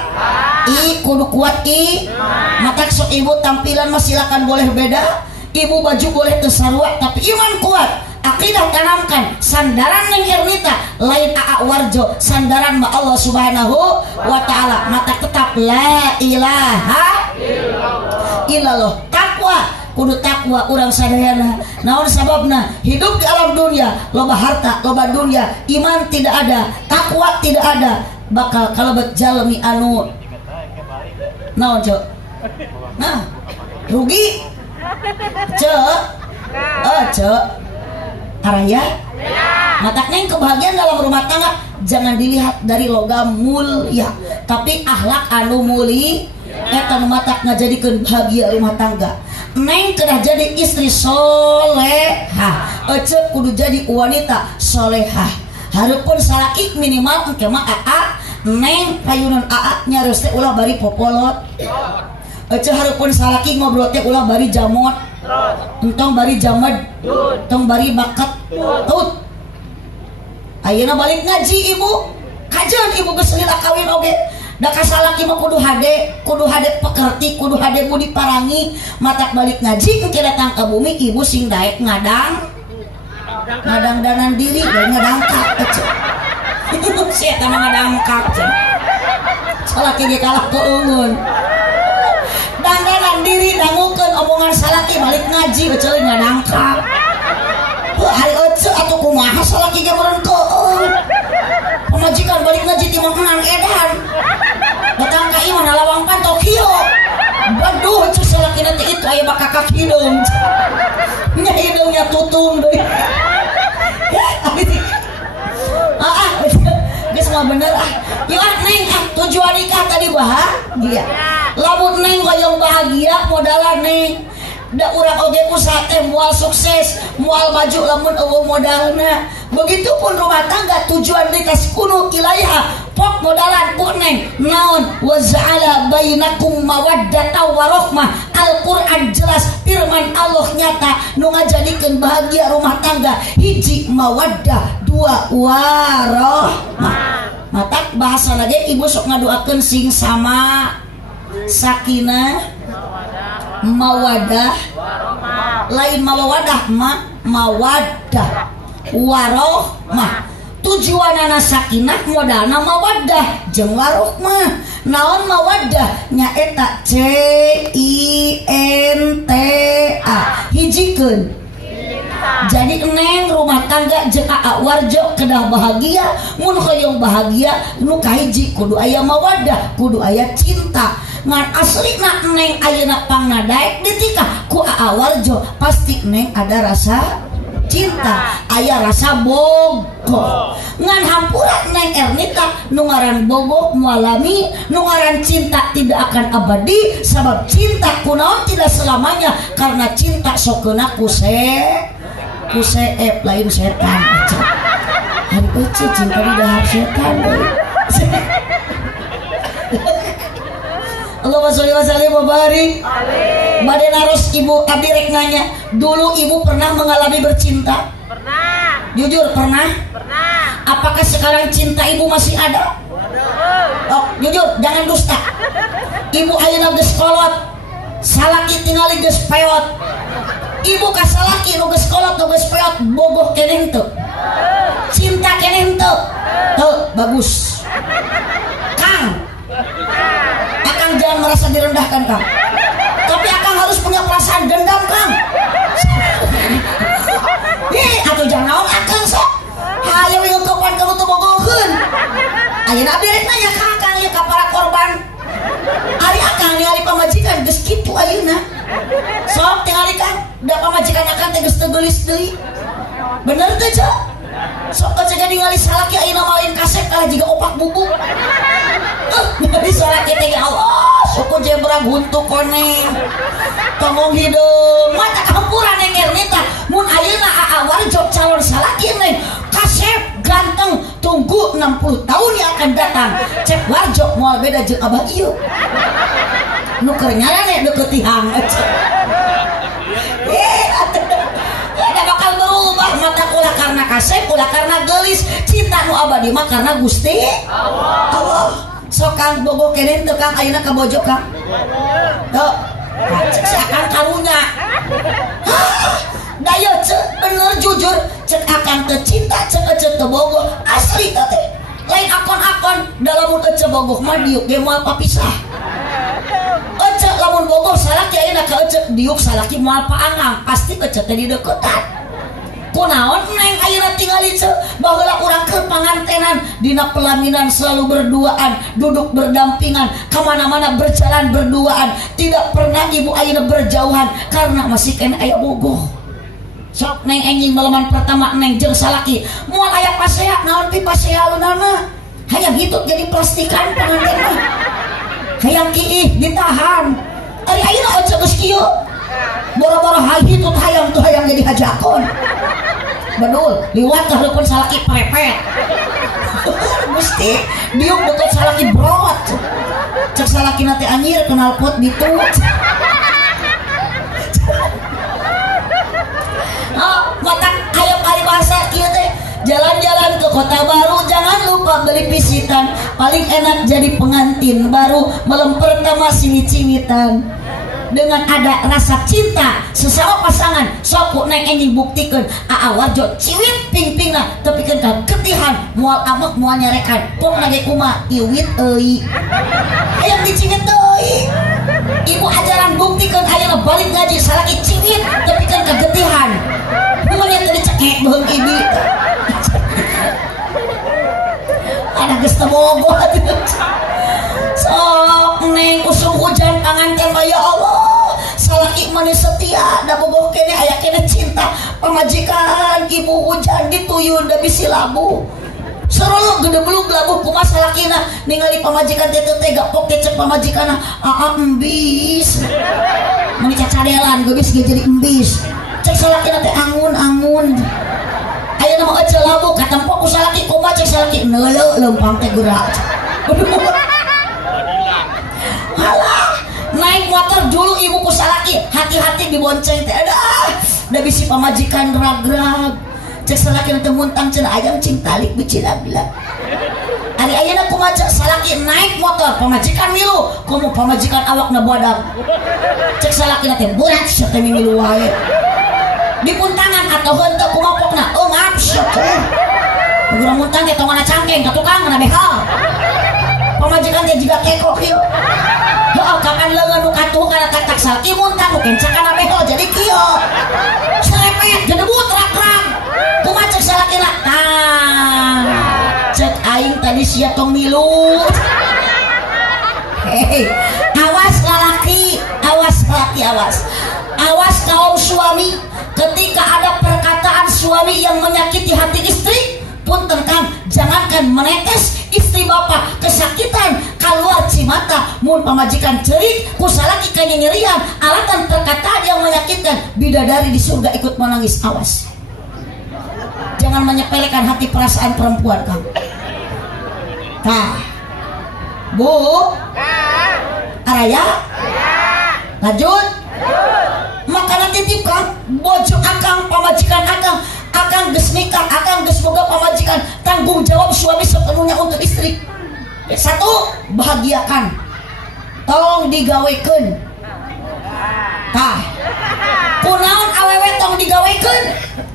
I kudu kuat I mata sok ibu tampilan mah silakan boleh beda ibu baju boleh tersarua tapi iman kuat akidah tanamkan sandaran neng Ernita lain AA Warjo sandaran ma Allah subhanahu wa ta'ala mata tetap la ilaha illallah takwa kudu takwa urang sadayana naon sababna hidup di alam dunia loba harta loba dunia iman tidak ada takwa tidak ada bakal kalebet jalmi anu naon cek nah rugi cek araya mataknya kebahagiaan dalam rumah tangga jangan dilihat dari logam mulia tapi akhlak anu muli eta nu matak ngajadikeun bahagia rumah tangga neng kedah jadi istri soleha ece kudu jadi wanita soleha hareupeun salaki minimal engke mah AA neng payunan AA nyareus teh ulah bari popolot ece hareupeun salaki ngobrol teh ulah bari jamot entong bari jamed entong bari bakat tut ayeuna balik ngaji ibu kajeun ibu geus lila kawin oge da kasalaki mah kudu hade pekerti kudu hade budi parangi matak balik ngaji engke datang ka bumi ibu sing daek ngadang danan diri dan ngadangkak ece itu si eta ngadangkak salaki ge kalah ke eungeun dandanan diri dangukeun omongan salaki balik ngaji eueuh ngadangkap hari eueuh atuh kumaha salaki ge meureun keueung pamajikan balik ngaji ti makanan edan datang ka ieu lawangkan Tokyo waduh cus salaki nanti itu aya bakakak hidung nya hidungnya tutung deui geus mah bener yuk neng tujuan nikah tadi bahagia lamun neng hoyong bahagia modalan neng da urang oge usaha teh moal sukses moal maju lamun eueuh modalna begitupun rumah tangga tujuan nikah kudu ilaiha pok modalan ku neng naon wa ja'ala bainakum mawaddatan warahmah Al-Qur'an jelas firman Allah nyata nu ngajadikeun bahagia rumah tangga hiji mawaddah dua warahmah matak bahasa lagi ibu sok ngaduakeun sing sama sakinah mawadah lain mawadah mawadah warohmah tujuanana sakinah modalna mawadah jeung warohmah naon mawadah nyaeta CINTA hijikeun jadi neng rumah tangga jeung aa warjo kedah bahagia mun hoyong bahagia nu kahiji kudu aya mawadah kudu aya cinta ngan aslina neng ayeuna pangna daek ditikah ku aa warjo pasti neng ada rasa cinta aya rasa bogoh ngan hampura neng ernita nu ngaran bogoh mualami nu ngaran cinta tidak akan abadi sabab cinta kunaon tidak selamanya karena cinta sokeuna kuseep lain setan aja hari ece cinta di dahar setan Allahumma sholli wa sallim wa barik bade naros ibu abdi rek nanya dulu ibu pernah mengalami bercinta? Pernah. Jujur pernah? Pernah. Apakah sekarang cinta ibu masih ada? Oh, jujur jangan dusta. Ibu ayeuna geus kolot salaki tingali geus peot ibu ka salaki nu geus kolot nu geus peot bogoh keneh teu cinta keneh teu teu bagus Kang Akang jangan merasa direndahkan Kang tapi Akang harus punya perasaan dendam Kang atuh jangan naon Akang sok hayu ngeukepan kamu teu bogoheun ayeuna abdi rek nanya ka Akang ieu ka para korban ari Akang ningali pamajikan geus kitu ayeuna sok tingali Kang da pamajikan Akang teh geus teu geulis deui bener teh Cak sok aja ningali salaki ayeuna malain kasep kalah jiga opak bubuk jadi salaki teh ya Allah suku jebrang huntu koneng tongong hidung mata kampuran neng ernita mun ayeuna aa warjo calon salaki neng kasep ganteng tunggu 60 tahun yang akan datang cek warjo moal beda jeung abah ieu nu keur nyarane deukeut tihang ada bakal berubah mata ulah karena kasep ulah karena gelis cinta nu abadi mah karena Gusti Allah sok Kang bogoh keneh teu Kang ayeuna ka bojo Kang teu cek si Akang karunya daya cek bener jujur cek Akang teu cinta cek ece teu bogoh asli teh lain akon-akon dalam mun ece bogoh mah diuk ge moal papisah ece lamun bogoh salaki ayeuna ka ece diuk salaki moal paangang pasti ece teh di deukeutan kunaon neng ayeuna tingali ce baheula urang keur pangantenan dina pelaminan selalu berduaan duduk berdampingan kemana-mana berjalan berduaan tidak pernah ibu ayeuna berjauhan karena masih kena aya bogoh sok neng enjing meleman pertama neng jeung salaki moal aya pasea naon pi pasea leunana hayang hitut jadi plastikan pangantenna hayang kiih ditahan ari ayeuna oce geus kieu boro-boro hitut hayang tuh hayang jadi hajakon betul liwat ke harapan salaki prepet mesti diuk deket salaki brot cek salaki nanti anjir kenal pot gitu mata hayap hari bahasa kia teh jalan-jalan ke kota baru jangan lupa beli pisitan paling enak jadi pengantin baru malam pertama ciwit-ciwitan dengan ada rasa cinta sesama pasangan sok neng enjing buktikeun warjo ciwit ping-pingna tapi kan ketihan moal amek moal nyarekan pok lagi kumaha iwit euy hayang diciwit euy ibu ajaran buktikeun ayeuna balik ngaji salaki ciwit tapi kan kegetihan mun tadi cekek beung ibi anak geus teu bogoh sok neng usung hujan panganten mah ya Allah salaki manis setia da bogoh kene aya kene cinta pamajikan ibu hujan dituyun da bisi labu seru gede belum labu kumaha salakina ningali pamajikan teh teh gapok teh cek pamajikanna embis mun cacadelan geus jadi embis cek salakina teh angun-angun ayeuna mah eceu labu katempo ku salaki kumaha cek salaki neuleuh leumpang teh gerak halah naik motor dulu ibu ku salaki hati-hati dibonceng teh da bisi pamajikan ragrag cek salaki teh muntang cenah ayam cing talik bicina bilang ari ayeuna kumaha cek salaki naik motor pamajikan milu kumu pamajikan awakna bodak cek salaki teh burak sia teh milu wae dipuntangan atau henteu kumaha pokna maaf sia teh urang muntang teh tongana cangkeng ka tukang na behal pamajikan teh jiga kekok ieu heuh kapan leungeun nu katuh kana katak salaki muntang nu kencang kana behel jadi kieu serepet gedebut rak-rak kumaha cek salakina cek aing tadi sia tong milu hei awas lalaki awas kaum suami ketika ada perkataan suami yang menyakiti hati istri pun tentang jangankan menetes istri bapak kesakitan keluar cimata mun pamajikan cerik kusalaki kanyerian alatan perkataan yang menyakitkan bidadari di surga ikut menangis awas jangan menyepelekan hati perasaan perempuan kamu bu araya lanjut makanan titipkan bojo akang pamajikan akang geus nikah akang geus boga pamajikan tanggung jawab suami sepenuhnya untuk istri satu bahagiakan tong digawekeun kunaon awewe tong digawekeun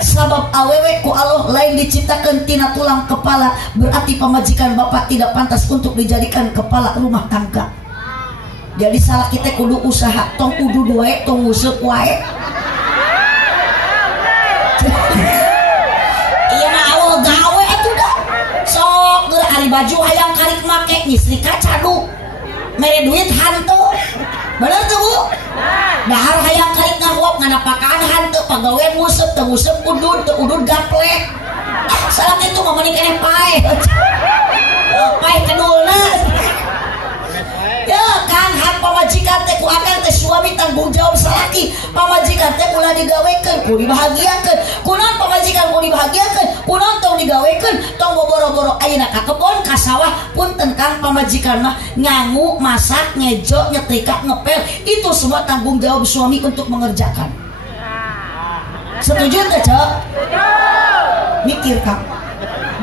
sabab awewe ku Allah lain diciptakeun tina tulang kepala berarti pamajikan bapak tidak pantas untuk dijadikan kepala rumah tangga jadi salah kita kudu usaha tong kudu wae tong useup wae iya mah awal gawe atuh dah sok geura ari baju hayang karik make nyistrika cadu mere duit hanteu bener tuh bu dahar hayang karik ngahuap nganapakaan hanteu pagawean museup teu museup udud gaplek salah kitu mah meuni keneh pae pae kedulna ya kan hak pamajikan teh ku akang teh suami tanggung jawab salaki pamajikan teh ulah digawekeun ku dibahagiakeun kunaon pamajikan ku dibahagiakeun kunaon tong digawekeun tong boro-boro ayeuna ka kebon ka sawah punten kang pamajikan mah ngangu masak ngejo nyetrika ngepel itu semua tanggung jawab suami untuk mengerjakan setuju teh cek mikir kang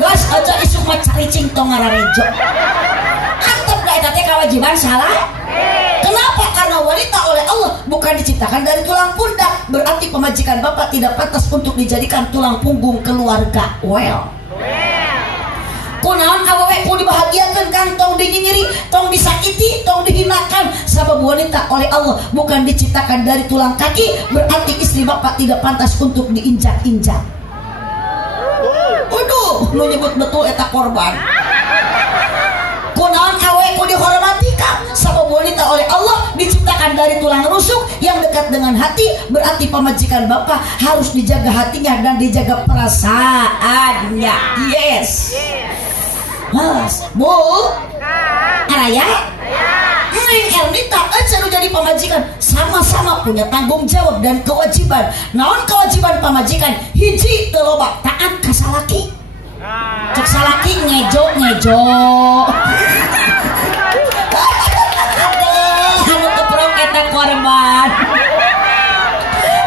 gas aja isuk mah caricing tong ngararejo eta teh kewajiban salah. Kenapa? Karena wanita oleh Allah bukan diciptakan dari tulang pundak. Berarti pemajikan bapak tidak pantas untuk dijadikan tulang punggung keluarga. Kunaon awewe ku dibahagiakeun kang tong dinyinyiri, tong disakiti, tong dihinakan. Sabab wanita oleh Allah bukan diciptakan dari tulang kaki, berarti istri bapak tidak pantas untuk diinjak-injak. Waduh, nu nyebut betul eta korban. Kunaon awewe ku dihormati kang, sabab wanita oleh Allah diciptakan dari tulang rusuk yang dekat dengan hati, berarti pemajikan bapak harus dijaga hatinya dan dijaga perasaannya. Yes. Mas, Bu, Araya, Neng Ernita aja lu jadi pemajikan, sama-sama punya tanggung jawab dan kewajiban. Naon kewajiban pemajikan? Hiji teu loba taat ka salaki. Cek salaki ngejo. Anu keprok eta korban.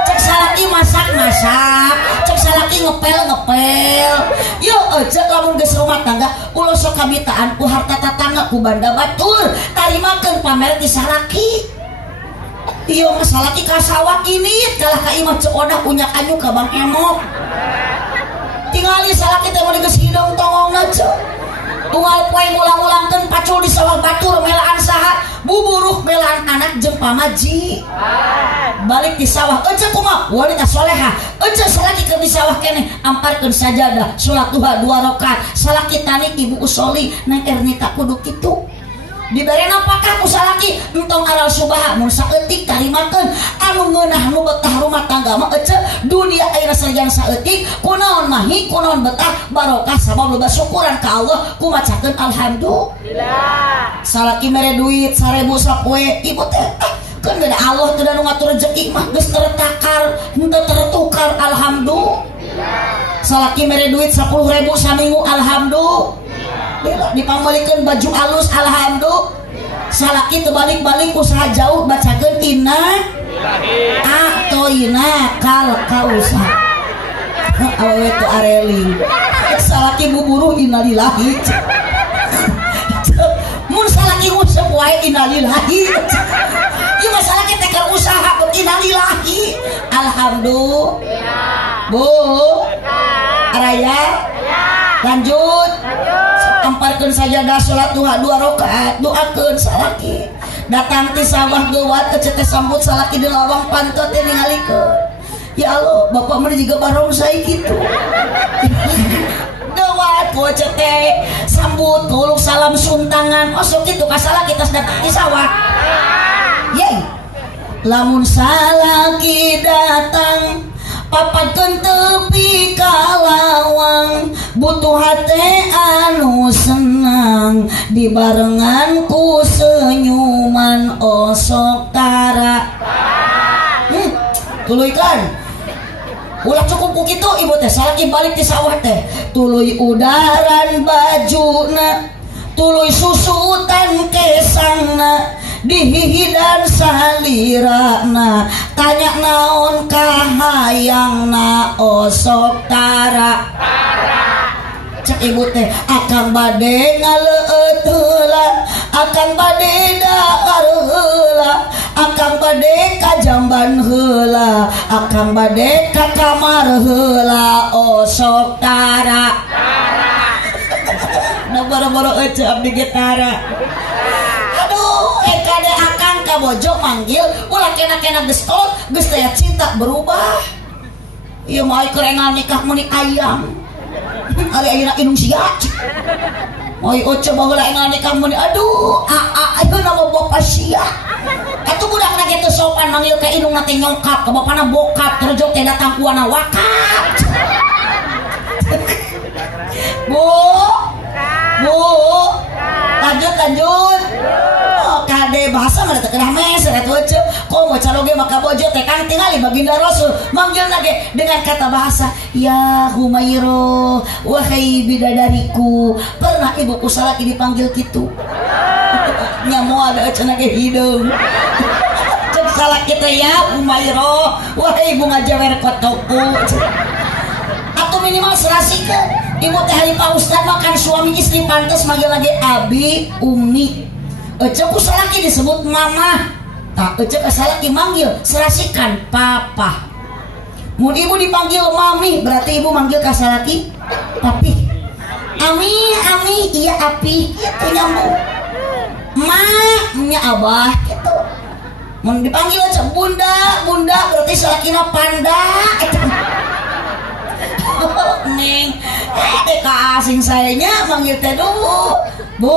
Cek salaki masak, cek salaki ngepel. Yuk aja lamun geus rumah tangga, ulah sok kabitaan ku harta tatangga ku banda batur, tarimakeun pamer di salaki. iya masalah ki kasawak ini kalah ka imah ceodah unyak anyu ka Bang Emok tingali salah kita mau digeus hidung tongongna ce tunggal poe ngulang-ulangkeun pacul di sawah batur melaan saha buburuh melaan anak jeung pamaji balik di sawah ece kumaha wanita soleha ece salaki keur di sawah keneh amparkeun sajadah salat duha 2 rakaat salaki tani ibu usoli nang ernita kudu kitu dibere napakah ku salaki entong aral subaha mun saeutik tarimakeun anu ngeunah nu betah rumah tangga mah ece dunia ayeuna sajan saeutik kunaon mahi kunaon betah barokah sabab loba syukuran ka Allah kumacakeun alhamdulillah salaki mere duit 1000 sapoe ibu teh kan beda Allah teu nu ngatur rezeki mah geus tertakar henteu tertukar alhamdulillah salaki mere duit 10.000 saminggu alhamdulillah dipambalikeun baju alus alhamdulillah salaki teu balik-balik usaha jauh bacakeun inna atoina kal kausa awewe teu areling salaki buburu innalillahi mun salaki nguseup wae innalillahi ieu mah salaki teh keur usaha keur innalillahi alhamdulillah bu araya lanjut amparkeun sajadah salat duha 2 rakaat doakeun salaki datang ti sawah geuwat ece teh sambut salaki di lawang pantot teh ningalikeun ya Allah bapak mah juga barongsai kitu geuwat ku ece teh sambut tulung salam suntangan osok kitu ka salaki tas datang ti sawah yeay lamun salaki datang papakeun tepi kalawang butuh hate anu senang dibarengan ku senyuman osok tara tuluykan ulah cukup ku kitu ibu teh salaki balik di sawah teh tuluy udaran bajuna tuluy susutan kesangna dihihi dan salirana tanya naon kahayangna osok tara cek ibu teh akang bade ngaleut heula akang bade daar heula akang bade ka jamban heula akang bade ka kamar heula osok tara na boro-boro ece abdi ge tara kade akang ka bojo manggil ulah kena-kena geus tol geus teh cinta berubah ieu mah keur engal nikah meni ayam ari ayeuna inung sia moy oce baheula engal nikah meni aduh ayeuna mah bapak sia atuh budakna kitu sopan manggil ka inung na teh nyongkap ka bapana bokap terjok teh datang ku wana wakap bu lanjut kade bahasa mana teu kenah meser atuh ece komo caloge maka bojo teh kan tingali baginda Rasul manggilna ge dengan kata bahasa ya Humairo wahai bidadariku pernah ibuku salaki dipanggil kitu nya moal ada ece ge hideung cek salaki teh ya Humairo wahai bunga jawer kotoku atuh minimal serasikeun ibu teh hari Pak Ustad makan suami istri pantes manggil lagi abi umi ece ku salaki disebut mama tak ece ka salaki manggil serasikan papa mun ibu dipanggil mami berarti ibu manggil ka salaki papi ami iya api itu nyambung ma nya abah gitu mun dipanggil ece bunda berarti salakina panda neng teh ka asing sayanya manggil teh dulu bu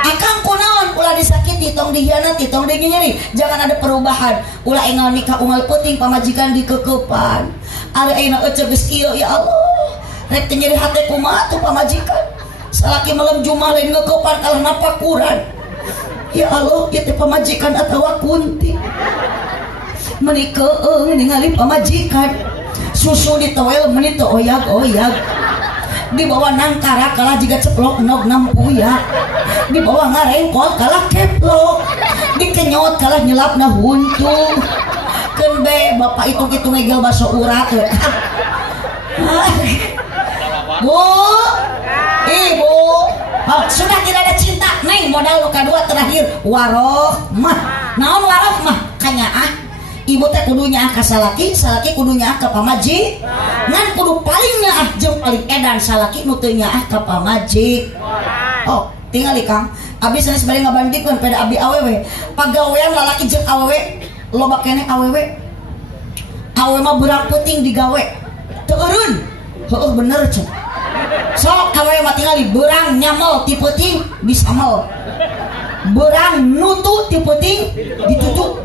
akang kunaon ulah disakiti tong dihianati tong dinyeri jangan ada perubahan ulah engal nikah unggal peuting pamajikan dikekepan ari ayeuna ece geus kieu ya Allah rek teh nyeri hate kumaha tuh pamajikan salaki malam Jumat lain ngekepan kalah napakuran ya Allah ieu teh pamajikan atawa kunti menikeung ningali pamajikan susu ditewel menit oyag-oyag dibawa nangkara kalah jika ceplok nog nampuya dibawa ngarengkot kalah keplok dikenyot kalah nyelap na huntung keun be bapak itu ngegel baso urat bu ibu sudah tidak ada cinta neng modal luka dua terakhir warohmah naon warohmah kanyaah ibu teh kudu nyaah ka salaki, salaki kudu nyaah ka pamaji ngan kudu paling nyaah jeung paling edan salaki nu teu nyaah ka pamaji. Oh tingali Kang abdi sanes bari ngabandingkeun pada abdi awewe pagawean lalaki jeung awewe loba keneh awewe mah beurang peuting digawe teu eureun. Heueuh bener cen sok awewe mah tingali beurang nyamel ti peuting disamel, beurang nutu ti peuting ditutu.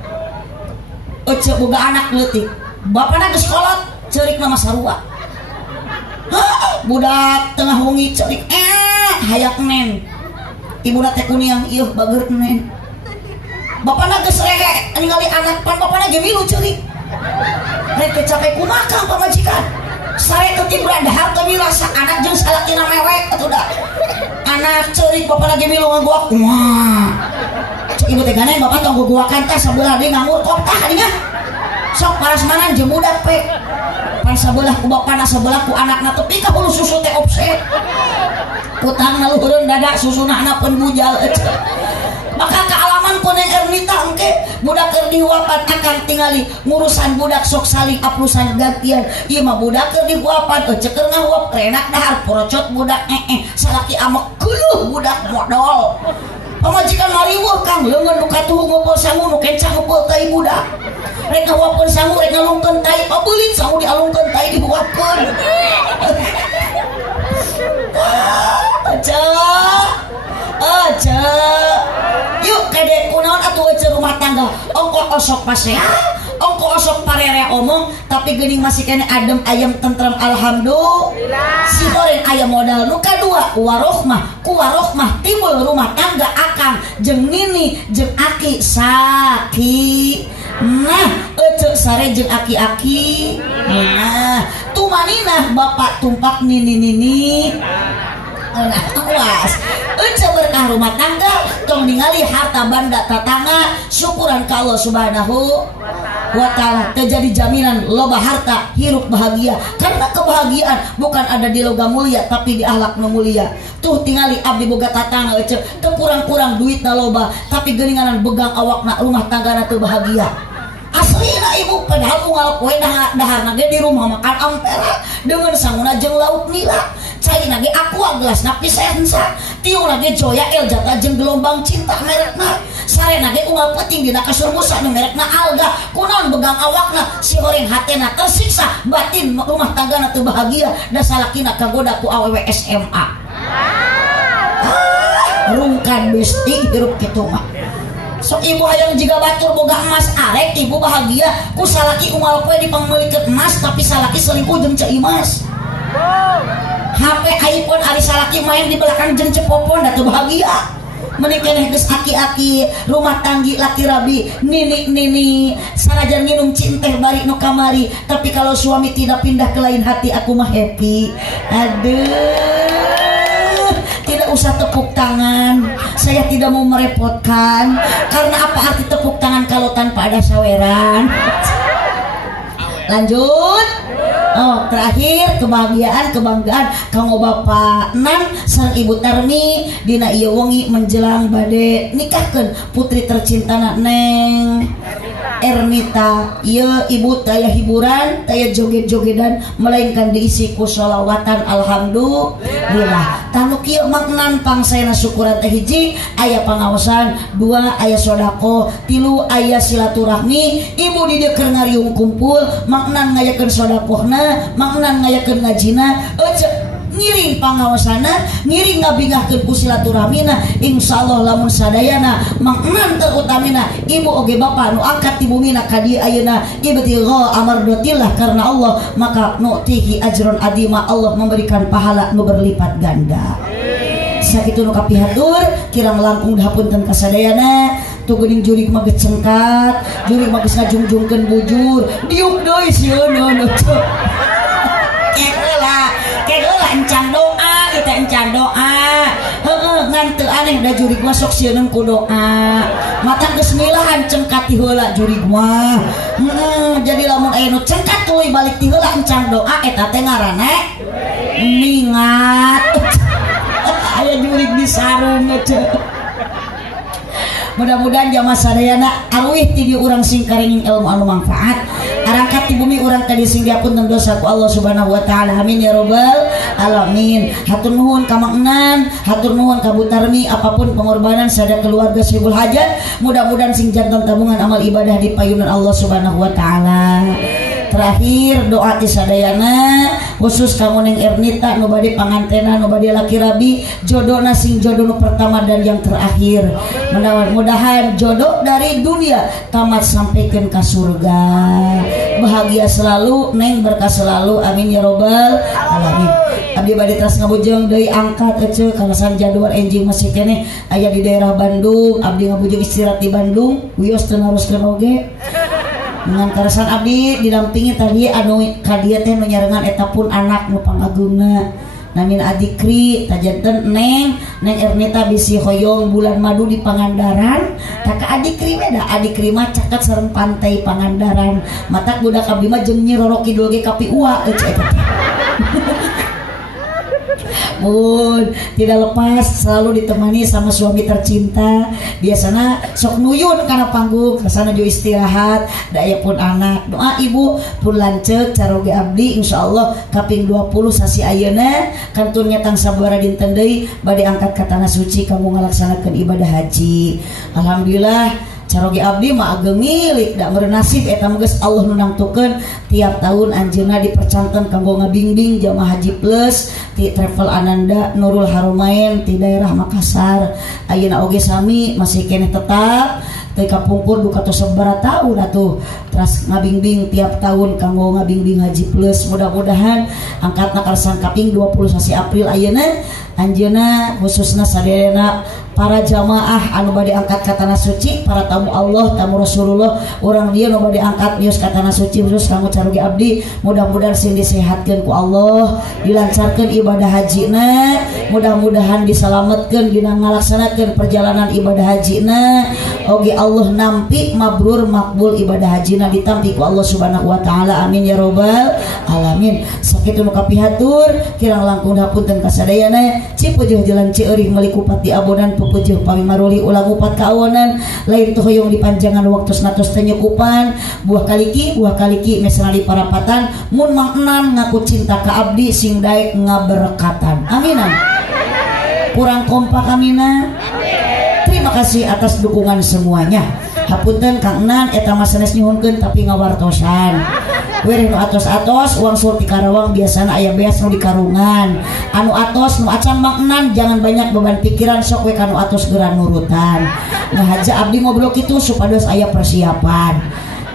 Ece boga anak leutik bapana geus kolot ceurik nama sarua. Budak tengah wengi ceurik hayak nen ibuna teh kuniang ieuh bager nen bapana geus rehe ningali anak pan bapana ge milu ceurik rek teh capek kumaha Kang pamajikan sare ketiduran dahar teu mirasa anak jeung salakina mewek atuh anak ceurik bapana ge milu ngaguak wah ibu teh ganeng bapak tong guguakan teh sabelah deui ngangur kok tah dinya sok parasmanan jeung budak pe pan sabelah ku bapana sabelah ku anakna tepi ka hulu susu teh offset utang naluhureun dada susuna anapeun bujal maka kealaman ku neng Ernita engke budak keur dihuapan akan tingali ngurusan budak sok saling aplusan gantian ieu mah budak keur dihuapan ece keur ngahuap renak dahar porocot budak salaki amek kuluh budak modal pamajikan mariweuh Kang leungeun nu katuhu ngumpul sangu nu kencang ngumpul tai budak rek ngahuapkeun sangu rek ngalungkeun tai pabeulit sangu dialungkeun tai dihuapkeun aja yuk kade kunaon atuh ece rumah tangga ongko osok pasea ongko osok parere omong tapi geuning masih kene adem ayam tentrem alhamdulillah si goreng aya modal nu kadua kuwarohmah timbul rumah tangga akang jeung nini jeung aki saki nah ece sare jeung aki-aki nah tumaninah bapak tumpak nini nah awas ece berkah rumah tangga tong ningali harta banda tatangga syukuran ka Allah subhanahu wa ta'ala terjadi jaminan loba harta hirup bahagia karena kebahagiaan bukan ada di logam mulia tapi di akhlak nu mulia tuh tingali abdi boga tatangga ece teu kurang-kurang duitna loba tapi geuninganan begang awakna rumah tanggana teu bahagia aslina ibu padahal unggal poe daharna ge di rumah makan ampera dengan sanguna jeung lauk nila caina ge aqua gelasna pisensa tiungna ge joya el jata jeung gelombang cinta merekna sarena ge unggal peuting dina kasur musa nu merekna alga kunaon begang awakna si goreng hatena tersiksa batin rumah tanggana teu bahagia da salakina kagoda ku awewe SMA rungkan besti hirup kitu mah sok ibu hayang jiga batur boga emas arek ibu bahagia ku salaki unggal poe dipangmeulikeun emas tapi salaki selingkuh jeung cai emas HP iPhone ari salaki main di belakang jeung cepopon da teu bahagia meuni keneh geus aki-aki rumah tanggi laki rabi nini sanajan nginum cinteh bari nu kamari tapi kalau suami tidak pindah ke lain hati aku mah happy aduh tidak usah tepuk tangan saya tidak mau merepotkan karena apa arti tepuk tangan kalau tanpa ada saweran lanjut terakhir kebahagiaan kebanggaan kanggo bapak nan sang ibu Tarmi dina ieu wengi menjelang bade nikahkeun putri tercintana Neng Ernita ieu ibu taya hiburan taya joget-jogedan melainkan diisi ku sholawatan alhamdulillah tanu kieu maknan pangsaena syukuran teh hiji aya pangaosan dua aya sodako tilu aya silaturahmi ibu di dieu keur ngariung kumpul maknan ngayakeun sodakohna maknan ngayakeun ngajina ngiring pangaosana ngiring ngabingahkeun ku silaturahmina insyaallah lamun sadayana maknan terutamina ibu oge bapa nu angkat ti bumina ka dieu ayeuna ibtigha amardatillah karena Allah maka nu'tihi ajron adima Allah memberikan pahala nu berlipat ganda sakitu nu kapihatur kirang langkung hapunten kasadayana tuh geuning jurig mah geus cengkat jurig mah geus ngajungjungkeun bujur diuk deui sieun Kegeula encan doa kita encan doa ngan teu aneh da jurig mah sok sieun ku doa mata geus milahan cengkat ti heula jurig mah jadi lamun aya nu cengkat tuluy balik ti heula encan doa eta teh ngaranna ningat aya jurig di sarung Mudah-mudahan jamaah sadayana arwih ti dieu urang sing karinging ilmu anu manfaat. Arangkat ti bumi urang tadi sing diapunten dosa ku Allah Subhanahu wa taala. Amin ya rabbal alamin. Hatur nuhun ka Mangnan, hatur nuhun ka Butarmi, apapun pengorbanan sada keluarga Sibul Hajat. Mudah-mudahan sing jantan tabungan amal ibadah di payunan Allah Subhanahu wa taala. Terakhir doa ti sadayana khusus kamu neng Ernita nu bade pangantena nu bade laki rabi jodohna sing jodoh nu pertama dan yang terakhir. Mudah-mudahan jodoh dari dunia tamat sampaikan ke surga. Bahagia selalu neng, berkah selalu, amin ya robbal alamin. Abdi bade tas ngabujeng deui angkat ece kalasan jadwal enjing masih keneh aya di daerah Bandung. Abdi ngabujeng istirahat di Bandung wios teu naruskeun oge. Dengan karasan abdi didampingi tadi anu kadia teh nu nyarengan eta pun anak nu pangagungna namin adikri tajanten neng Ernita bisi hoyong bulan madu di Pangandaran tak adikri beda adikri mah caket sareng pantai Pangandaran matak budak abdi mah jeung Nyi Roro Kidul ge kapi ua eta Mun tidak lepas selalu ditemani sama suami tercinta. Biasanya sok nuyun karena panggung kesana jo istirahat. Daya pun anak doa ibu pun lancet caroge abdi insyaallah kaping 20 sasi ayeuna kantun nyetang sabara dinten deui bade angkat ka tanah suci kamu ngalaksanakeun ibadah haji. Alhamdulillah caroge abdi mah ageng milik da meureun nasib eta mah geus Allah nu nangtukeun tiap tahun anjeunna dipercanten kanggo ngabingbing jamaah haji plus ti Travel Ananda Nurul Haromain ti daerah Makassar. Ayeuna oge sami masih keneh tetap teu kapungkur duka tos sabaraha taun atuh teras ngabingbing tiap tahun kanggo ngabingbing haji plus. Mudah-mudahan angkatna kalasan kaping 20 sasi April ayeuna anjeunna khususna sadayana para jamaah anu bade angkat ka tanah suci, para tamu Allah, tamu Rasulullah, orang dia nu bade angkat nios ka tanah suci khusus kanggo caroge abdi, mudah-mudahan sing disehatkeun ku Allah, dilancarkeun ibadah hajina, mudah-mudahan disalametkeun dina ngalaksanakeun perjalanan ibadah hajina, oge Allah nampi mabrur makbul ibadah hajina ditampi ku Allah Subhanahu wa taala. Amin ya rabbal alamin. Sakitu nu kapihatur kirang langkung hapunten kasadayana cipujuh jalan Cieuring meuli Kupati Abonan pupujuh pamimaruli ulang upat kaawonan lain tuh hoyong dipanjangan waktu senatos tenyukupan buah kaliki mesna di parapatan mun mangnan ngaku cinta ka abdi sing daek ngaberkatan. Aminan. Kurang kompak aminan. Terima kasih atas dukungan semuanya. Hapunten Kang Nan eta mah sanes nyuhunkeun tapi ngawartosan. Wereh nu atos-atos uang surti Karawang biasana aya beas nu di karungan. Anu atos nu acan Mang Nan jangan banyak beban pikiran sok we kanu atos geran nurutan. Nah haja abdi ngobrol kitu supados aya persiapan.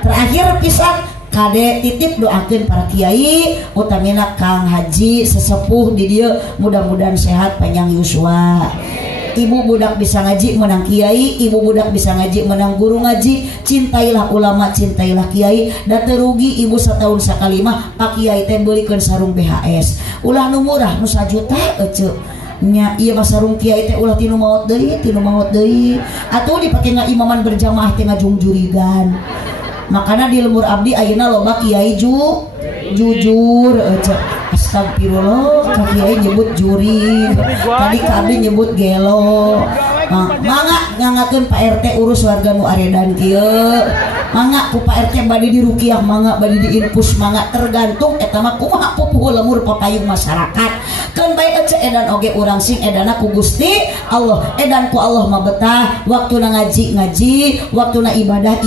Terakhir pisan kade titip doakeun para kiai utamina Kang Haji sesepuh di dieu mudah-mudahan sehat panjang yuswa. Ibu budak bisa ngaji menang kiai, ibu budak bisa ngaji menang guru ngaji. Cintailah ulama, cintailah kiai. Da teu rugi ibu setahun sakali mah pak kiai teh beulikeun sarung BHS. Ulah nu murah nu 1 juta ece. Nya ieu mah sarung kiai teh ulah tinu maot deui. Atuh dipake ngaimaman berjamaah teh ngajungjurigan. Makana di lembur abdi ayeuna loba kiai jujur ece. Astagfirullah, kiai nyebut juri, tadi kami nyebut gelo. Mangga ngangakeun Pak RT urus warga nu aredan kieu. Mangga ku Pak RT bade dirukiah, mangga bade diinfus, mangga tergantung eta mah kumaha pupuh lemur papayung masyarakat. Keun bae ece edan oge urang sing edana ku Gusti Allah, edan ku Allah mah betah. Waktuna ngaji, waktuna ibadah.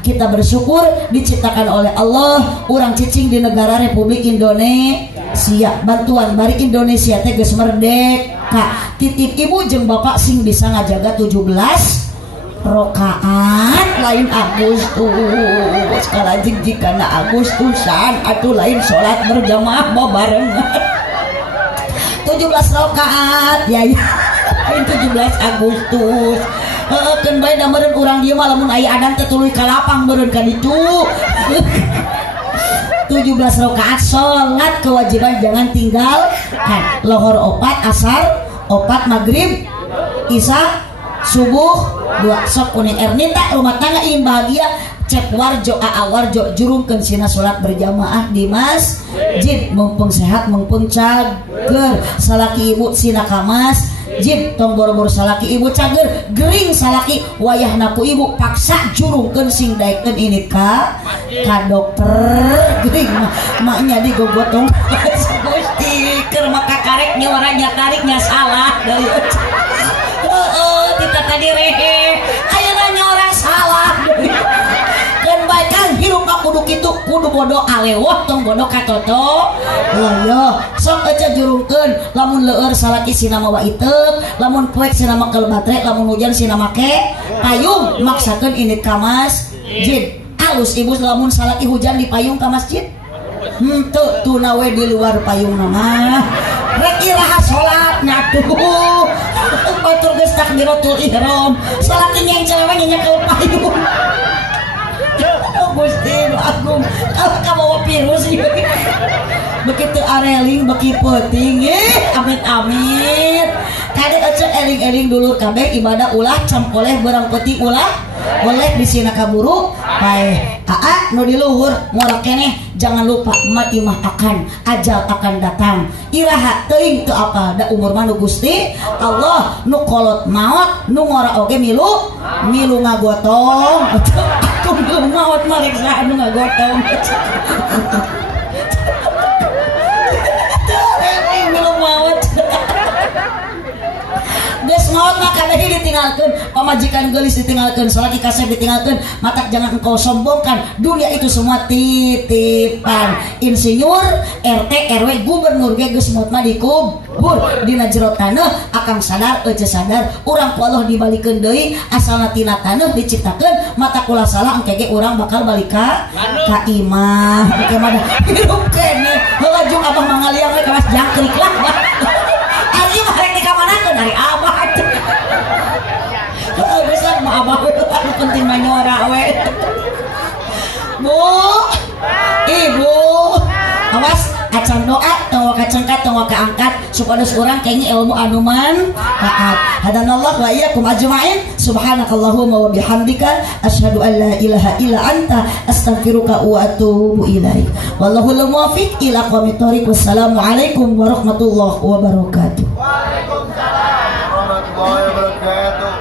Kita bersyukur diciptakan oleh Allah urang cicing di negara Republik Indonesia. Bantuan bari Indonesia teh geus merdeka. Titip ibu jeung bapak sing bisa ngajaga 17 rakaat lain Agustus kalajeng jikana Agustusan atuh lain salat berjamaah barengan 17 rakaat ya lain 17 Agustus. Keun bae da meureun urang dieu mah lamun aya adan teh tuluy ka lapang meureun ka ditu. 17 rakaat salat kewajiban jangan tinggalkan. Lohor 4, asar 4, maghrib, isya, subuh 2. Sok kuning Ernita rumah tangga ingin bahagia cek warjo warjo jurungkeun sina salat berjamaah di masjid mumpung sehat mumpung cager salaki ibu sina kamas Jin tong boro-boro salaki ibu cager gering salaki wayahna ku ibu paksa jurungkeun sing daekeun ini ka dokter gering maknya digogotong Gusti keur maka karek nyawaranya tariknya salah dari kita tadi rehe ayeuna nyora salah dan baikkan hirup kudu kitu kudu bodoh alewah tong bodoh katoto ya sok aja jurungkeun lamun leueur salaki sina mawa iteup lamun poek sina makel batre lamun hujan sina make payung maksakeun ini ka masjid alus ibu lamun salaki hujan di payung ka masjid henteu tuna we di luar payung mah rek iraha salat nyatuh batur geus takbiratul ihram salaki nyeng celewe nyenyekel payung Gusti Agung kabawa virus begitu areling beki penting amit-amit kade ece eling-eling dulur kabeh ibadah ulah campoleh berang peti ulah boleh bisina kaburu bae nu di luhur morak keneh jangan lupa mati mah akan ajal akan datang iraha teuing teu apa da umur mah nu Gusti Allah nu kolot maot nu ngora oge milu ngagotong aku milu maot mah rek saha nu ngagotong milu maot geus maot mah kadahi ditinggalkeun pamajikan geulis ditinggalkeun salaki kasep ditinggalkeun matak jangan engkau sombongkan dunia itu semua titipan insinyur RT RW gubernur ge geus maot mah dikubur dina jero taneuh akang sadar ece sadar urang ku Allah dibalikeun deui asalna tina taneuh diciptakeun matak ulah salah engke ge urang bakal balik ka imah engke mah hirup keneh heula abah mangaliang we kawas jangkrik lah ari mah rek dikamanakeun dari abah besar mah abah penting mah nyora we Bu Ibu awas acan doa tong waka cengkat tong waka angkat supados urang kengi ilmu anu manfaat hadanallah wa iyyakum ajmain subhanakallahumma wa bihamdika asyhadu an la ilaha illa anta astaghfiruka wa atubu ilaik wallahu muwaffiq ila aqwamit thoriq wassalamu alaikum warahmatullahi wabarakatuh. Waalaikumsalam warahmatullahi wabarakatuh.